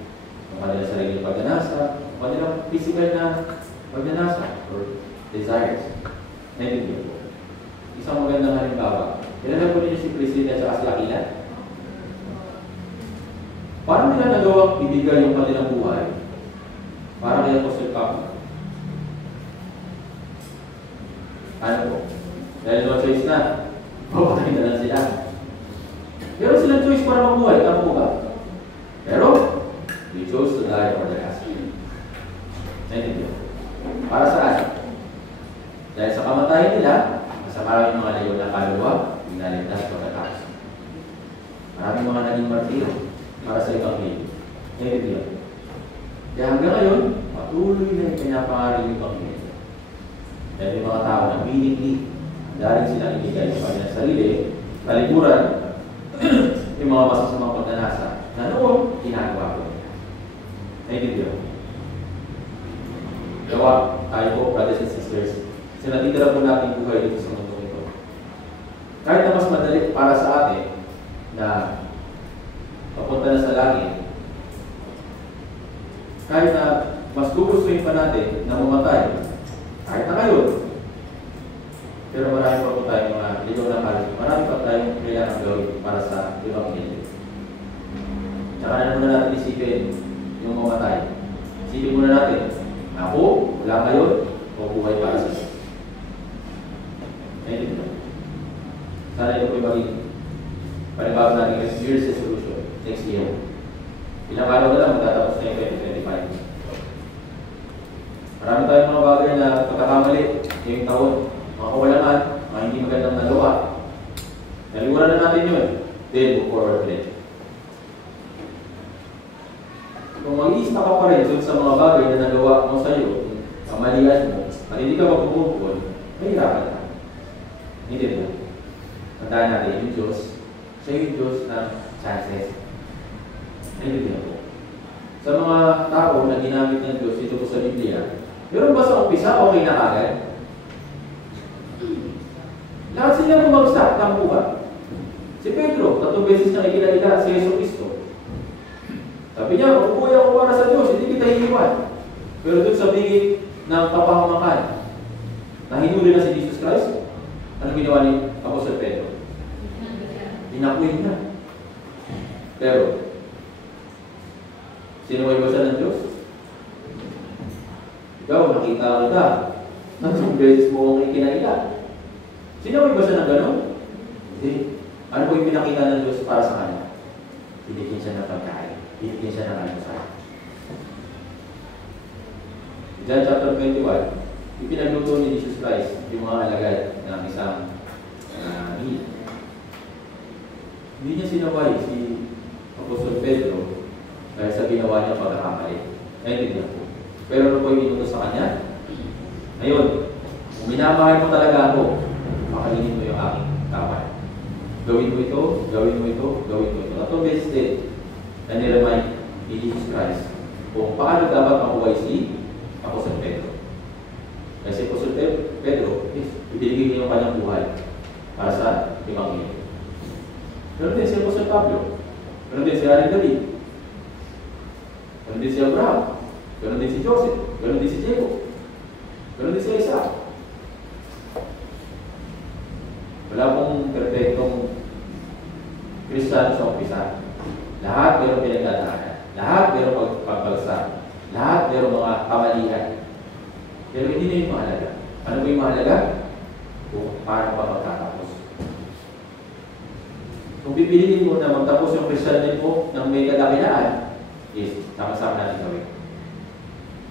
Yung kanilang sarili pagdanasa, yung kanilang physical na pagdanasa or desires. Naintindihan po. Isang magandang halimbawa. Kailan po ninyo si Priscilla at si Aquila? Paano nila nagawang ibigay yung kanilang buhay para kay Apostle Pablo? Ano po? Dahil no choice na, papatayin na lang sila. Pero silang choice para mabuhay, tama po ba? Pero, they chose to die for the gospel. Naintindihan? Para saan? Dahil sa kamatayan nila, sa maraming mga layo na kaluluwa, pinaligtas pagkatapos. Maraming mga naging martiro para sa Ebanghelyo. Naintindihan? Kaya hanggang ngayon, patuloy na yung pinapangaral yung Ebanghelyo. Dahil yung mga tao na willingly, dahil silang ibigay sa kanilang sarili, talikuran, yung mga masasamang pagdanasa na noon, ginagawa ko. Naintindihan? Gawa tayo po, brothers and sisters, sinatitira po natin buhay dito sa mundo ito. Kahit na mas madali para sa atin na papunta na sa langit, kahit na mas gugustuhin pa natin na mamatay, kahit na ngayon, pero marami pa po tayong mga ligaw na kalit, marami pa tayong kailangan gawin para sa Ebanghelyo. Tsaka na muna natin isipin yung mamatay. Isipin muna natin, ako, wala ngayon, o buhay para sa Diyos. Ayun ito. Sana ito po yung maging panibawag natin yung New Year's resolution next year. Ilang araw na lang, magtatapos na yung 2025. Marami tayong mga bagay na pagkakamali ngayong taon. Mga kawalangan, mga hindi magandang nagawa. Nalimuran na natin yun. Then, move forward ulit. Kung mag-iista ka pa rin sa mga bagay na nagawa mo sa iyo, kamalian mo, at hindi ka magpupupon, mahirapan ka. Hindi ba? Tandaan natin, yung Diyos, siya yung Diyos ng chances. Hindi ba po? Sa mga tao na ginamit ng Diyos dito po sa Biblia, meron ba sa umpisa okay na kagad? Lahat sila bumagsak, tama po ba? Si Pedro, 3 beses na ikinalita si Yesu Cristo. Sabi niya, mabubuhay ako para sa Diyos, hindi kita iiwan. Pero doon sa bingit ng kapahamakan, na hinuli na si Jesus Christ, ano ginawa ni Apostol Pedro? Inakuin na. Pero, sinaway ba siya ng Diyos? Ikaw, nakita kita. Nagsong beses mo ang ikinailan. Sinaway ba siya ng gano'n? Hindi. Ano po yung pinakita ng Diyos para sa kanya? Binigyan siya ng pagkain. Binigyan siya ng almusal. John chapter 21, ipinagluto ni Jesus Christ yung mga alagad ng isang meal. Hindi niya sinaway si Apostol Pedro dahil sa ginawa niya pagkakamali. Naintindihan po. Pero ano po yung inutos sa kanya? Ngayon, kung minamahal mo talaga ako, makalinin mo yung aking tawad. Gawin mo ito, gawin mo ito, gawin mo ito. At itong beses din, na niremind ni Jesus Christ kung paano dapat makuhay si Apostol Pedro. Kasi Apostol Pedro, ibinigay niya yung kanyang buhay para sa Ebanghelyo. Meron din si Apostol Pablo. Meron din si Haring David. Meron din si Abraham. Meron din si Joseph. Meron din si Jacob. Meron din si Isaac. Wala pong perfectong Kristiyano sa umpisa. Lahat meron pinagdadaanan. Lahat meron pagbagsak. Lahat meron mga kamalian. Pero hindi na yung mahalaga. Ano ba yung mahalaga? Kung paano pa magtatapos. Kung pipiliin mo na magtapos yung Christian mo ng may kadakilaan, is sama-sama natin gawin.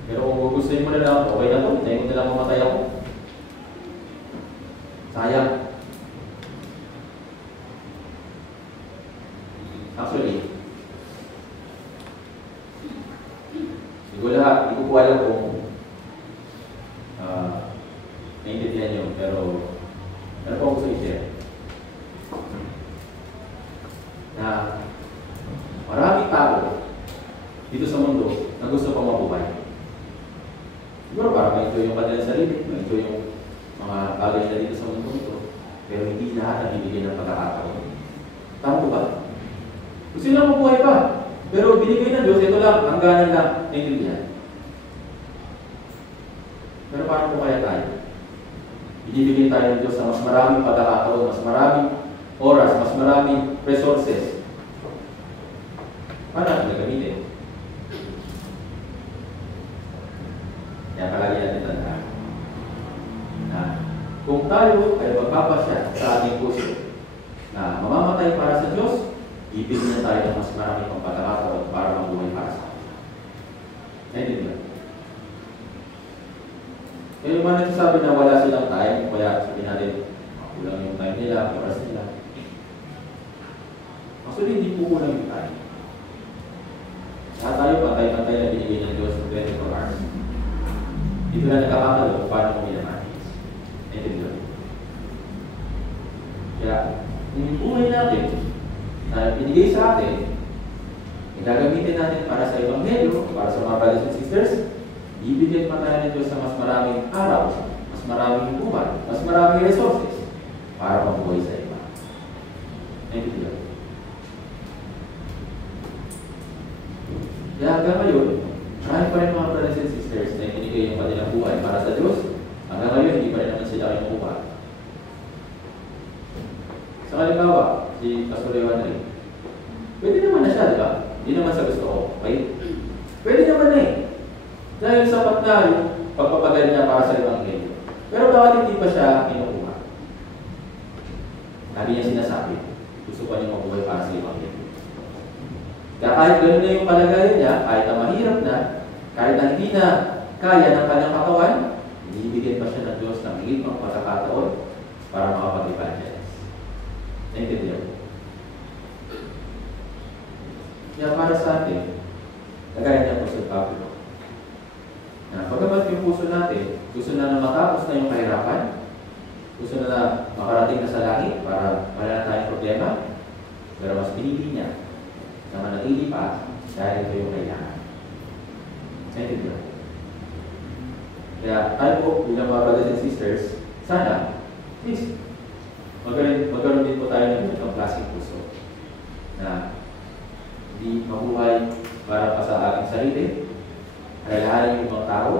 Pero kung gustuin mo na lang, okay na po, hintayin mo na lang mamatay ako. Sayang. Actually, hindi ko po alam kung naiintindihan nyo, pero ano po ang gusto i-share? Na maraming tao dito sa mundo na gusto pang mabuhay. Siguro para ma-enjoy yung kanilang sarili, ma-enjoy yung mga bagay na dito sa mundo ito, pero hindi lahat ang ibigay ng pagkakataon. Tama ba? Gusto nila mabuhay pa, pero binigay ng Diyos, ito lang, hangganan lang, naiintindihan. Pero paano po kaya tayo? Ibibigay tayo ng Diyos sa mas maraming pagkakataon, mas maraming oras, mas maraming resources. Paano natin gagamitin? Kaya palagi natin tandaan na kung tayo ay magpapasya sa ating puso na mamamatay para sa Diyos, ibigyan tayo ng mas maraming pagkakataon para mabuhay para sa atin. Naintindihan? Kaya yung mga nagsasabi na wala silang time, kaya sabihin natin, kulang yung time nila, oras nila. Actually, hindi po kulang yung time. Lahat tayo, pantay-pantay na binigay ng Diyos ng 24 hours. Dito na nagkakakalo kung paano kung minamanage. Naintindihan? Kaya, yung buhay natin na binigay sa atin, gagamitin natin para sa Ebanghelyo, para sa mga brothers and sisters, ibigyan pa tayo ng Diyos sa mas maraming araw, mas maraming buwan, mas maraming resources para mabuhay sa iba. Naintindihan? Kaya hanggang ngayon, marami pa rin mga brothers and sisters na ibinigay yung kanilang buhay para sa Diyos. Hanggang ngayon, hindi pa rin naman sila kinukuha. Sa halimbawa, si Pastor Ewan rin, pwede naman na siya, di ba? Hindi naman sa gusto ko, okay? Pwede naman na eh. Dahil sapat na yung pagpapagal niya para sa Ebanghelyo. Pero bakit hindi pa siya kinukuha? Lagi niya sinasabi, gusto pa niya mabuhay para sa Ebanghelyo. Kaya kahit gano'n na yung kalagayan niya, kahit na mahirap na, kahit na hindi na kaya ng kanyang katawan, binibigyan pa siya ng Diyos ng higit ng pagkakataon para makapag-evangelize. Naintindihan mo? Kaya para sa atin, kagaya niya po sa Pablo, na pagkamat yung puso natin, gusto na matapos na yung kahirapan, gusto na makarating na sa langit para wala na tayong problema, pero mas pinili niya na manatili pa dahil ito yung kailangan. Naintindihan? Kaya tayo po bilang mga brothers and sisters, sana, please, magkaroon din po tayo ng itong klaseng puso na hindi mabuhay para pa sa ating sarili, alalahanin yung ibang tao,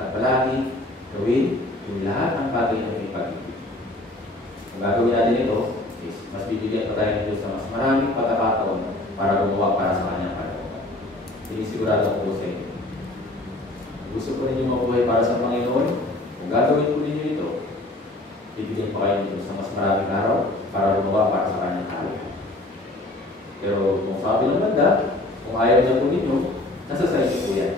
at palagi gawin yung lahat ng bagay na may pag-ibig. Kung gagawin natin ito, is mas bibigyan pa tayo ng Diyos na mas maraming pagkakataon para gumawa para sa kanyang kalooban. Sinisigurado ko sa inyo. Gusto po ninyo mabuhay para sa Panginoon, kung gagawin po ninyo ito, bibigyan pa kayo ng Diyos na mas maraming araw para gumawa para sa kanyang kalooban. Pero kung sabi ng banda, kung ayaw na po ninyo, nasa sa inyo po yan.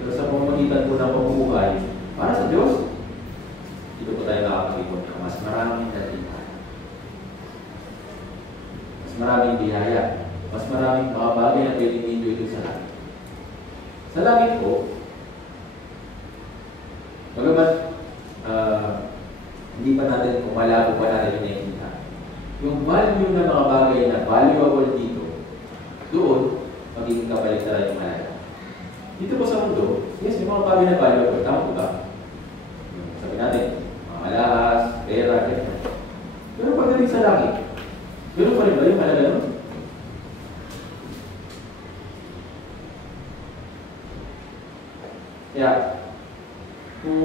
Pero sa pamamagitan po ng pamumuhay para sa Diyos, dito po tayo nakakapagod na mas maraming datingan. Mas maraming biyaya. Mas maraming mga bagay na pwedeng enjoy ito sa langit. Sa langit po, bagamat hindi pa natin, kung malabo pa natin nakikita, yung value ng mga bagay na valuable dito, doon, magiging kapaligtaran yung malaya. Dito po sa mundo, yes, yung mga bagay na valuable, tama po ba? Sabi natin, mga alahas, pera, gano'n. Pero pagdating sa langit, gano'n pa rin ba yung halaga nun? Kaya, kung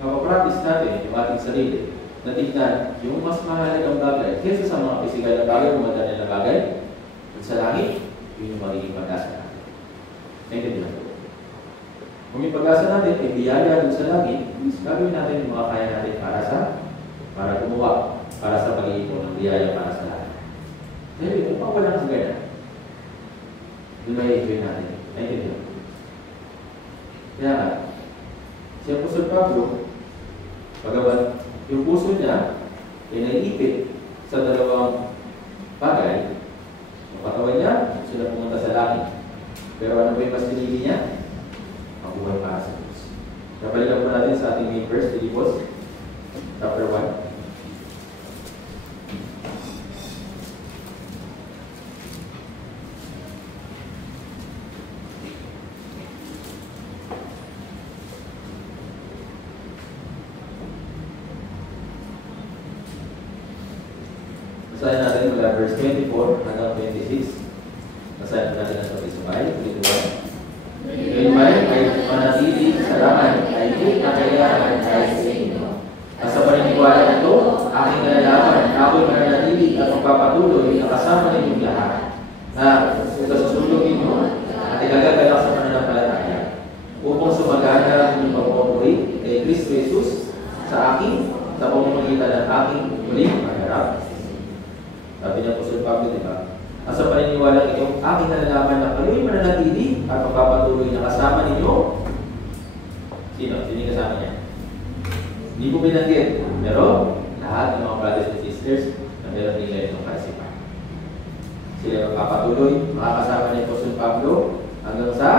mapapractice natin yung ating sarili, na tignan yung mas mahalagang bagay kaysa sa mga physical na bagay, mga dahil na bagay, at sa langit, yun yung magiging pag-asa natin. Naintindihan po. Kung yung pag-asa natin, ay biyaya dun sa langit, gagawin natin yung mga kaya natin para gumawa, para sa pag-iipon ng biyaya para sa langit. Dahil kung pa walang sagana, doon na i-enjoy natin. Naintindihan po. Kaya nga, si Apostol Pablo, pagawan yung puso niya ay naiipit sa dalawang bagay. Yung katawan niya, sila pumunta sa langit. Pero ano ba yung mas pinili niya? Mabuhay para sa Diyos. Kapalitan po natin sa ating main verse, Filipos, chapter 1. Basahin natin mula verse 24 hanggang 26. Basahin natin ang sabay-sabay. Ngayon ay manatili sa laman ay hindi kakayahan dahil sa inyo. At sa paniniwala ito, aking nalalaman, ako'y mananatili at magpapatuloy na kasama ninyong lahat. Na sa susunod ninyo at igagagalak sa pananampalataya upang sumagana ang inyong pagpapuri kay Kristo Jesus sa akin, sa pamamagitan ng aking muling pagharap. Sabi niya po sa Pablo, di ba? At sa paniniwala ito, aking nalalaman na kayo'y mananatili at magpapatuloy na kasama ninyo. Sino? Sino yung kasama niya? Hindi po binanggit. Pero, lahat ng mga brothers and sisters na meron nila itong kaisipan. Sila magpapatuloy, makakasama niya po sa Pablo hanggang sa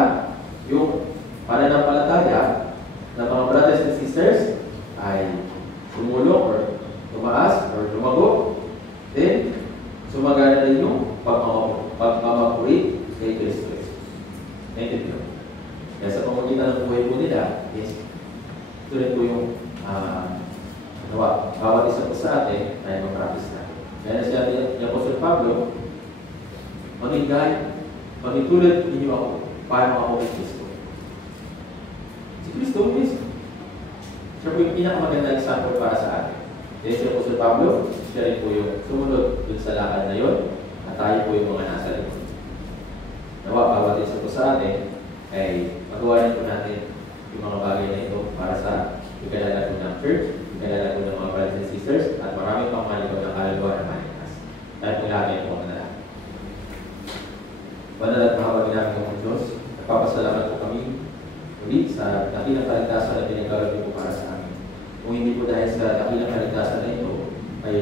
yung pananampalataya ng mga brothers and sisters ay sumulong or tumaas or lumago. Then, sumagana na yung pagmamapuri kay Kristo Jesus. Naintindihan mo? Kaya sa pamagitan ng buhay po nila, yes, ito rin po yung bawat isa po sa atin ay mag-practice natin. Kaya na siya ni Apostol Pablo, maging-tulad ninyo ako, paano ako kay Kristo. Si Kristo, yes, siya po yung pinakamagandang example para sa atin. Kaya si Apostol Pablo, siya rin po yung sumunod dun sa lakad na yun, at tayo po yung mga nasa likod. Nawa, bawat isa po sa atin, ay magawa rin po natin yung mga bagay na ito para sa ikalala po ng church, ikalala po ng mga brothers and sisters, at maraming pang malikaw na kalagawa na malikas. Dahil po natin po ang nalala. Banal at mahawag namin ng Diyos, nagpapasalamat po kami ulit sa dakilang kaligtasan na pinagkalagay po para sa amin. Kung hindi po dahil sa dakilang kaligtasan na ito, ay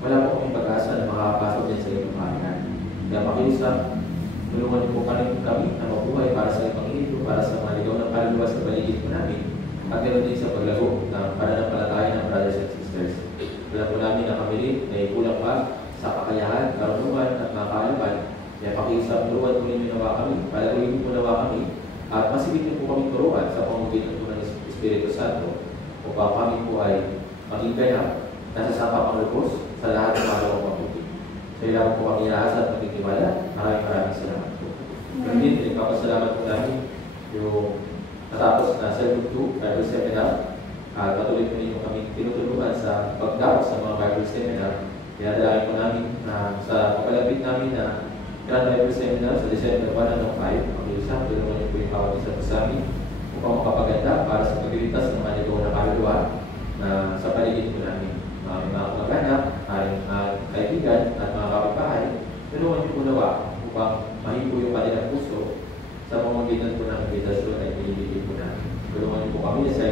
wala po kaming pag-asa na makakapasok din sa inyong panginoon. Kaya makiusap, tulungan po kami na mabuhay para sa Panginoon, para sa mga ligaw ng kaluluwa sa paligid po namin, at meron din sa paglago ng pananampalataya ng brothers and sisters. Wala po namin na kami rin na ikulang pa sa kakayahan, karunungan at mga kaalaman. Kaya pakiusap, turuan po ninyo nawa kami, palaguin po nawa kami, at masigit po kami turuan sa pamamagitan po ng Espiritu Santo, upang kami po ay maging ganap nasa sapa pang lubos sa lahat ng mga mabuti. So, ilang po kami inaasa at magkikimala. Maraming salamat po. Hindi, nagpapasalamat po namin yung natapos na 7-2, Bible Seminar. Patuloy po ninyo kami tinutulungan sa pagdawat sa mga Bible seminar. Dinadalain po namin na sa kapalapit namin na Grand Bible Seminar sa December 1 ng 5. Ang ilusang tulungan niyo po yung bawat isa sa amin upang makapaganda para sa pagliligtas ng mga ligaw na kaluluwa na sa paligid po namin. Mga kamag-anak, kaibigan at mga kapitbahay, tulungan niyo po nawa upang mahipo yung kanilang puso sa pamamagitan po ng invitasyon ay pinibigay po namin. Tulungan niyo po kami sa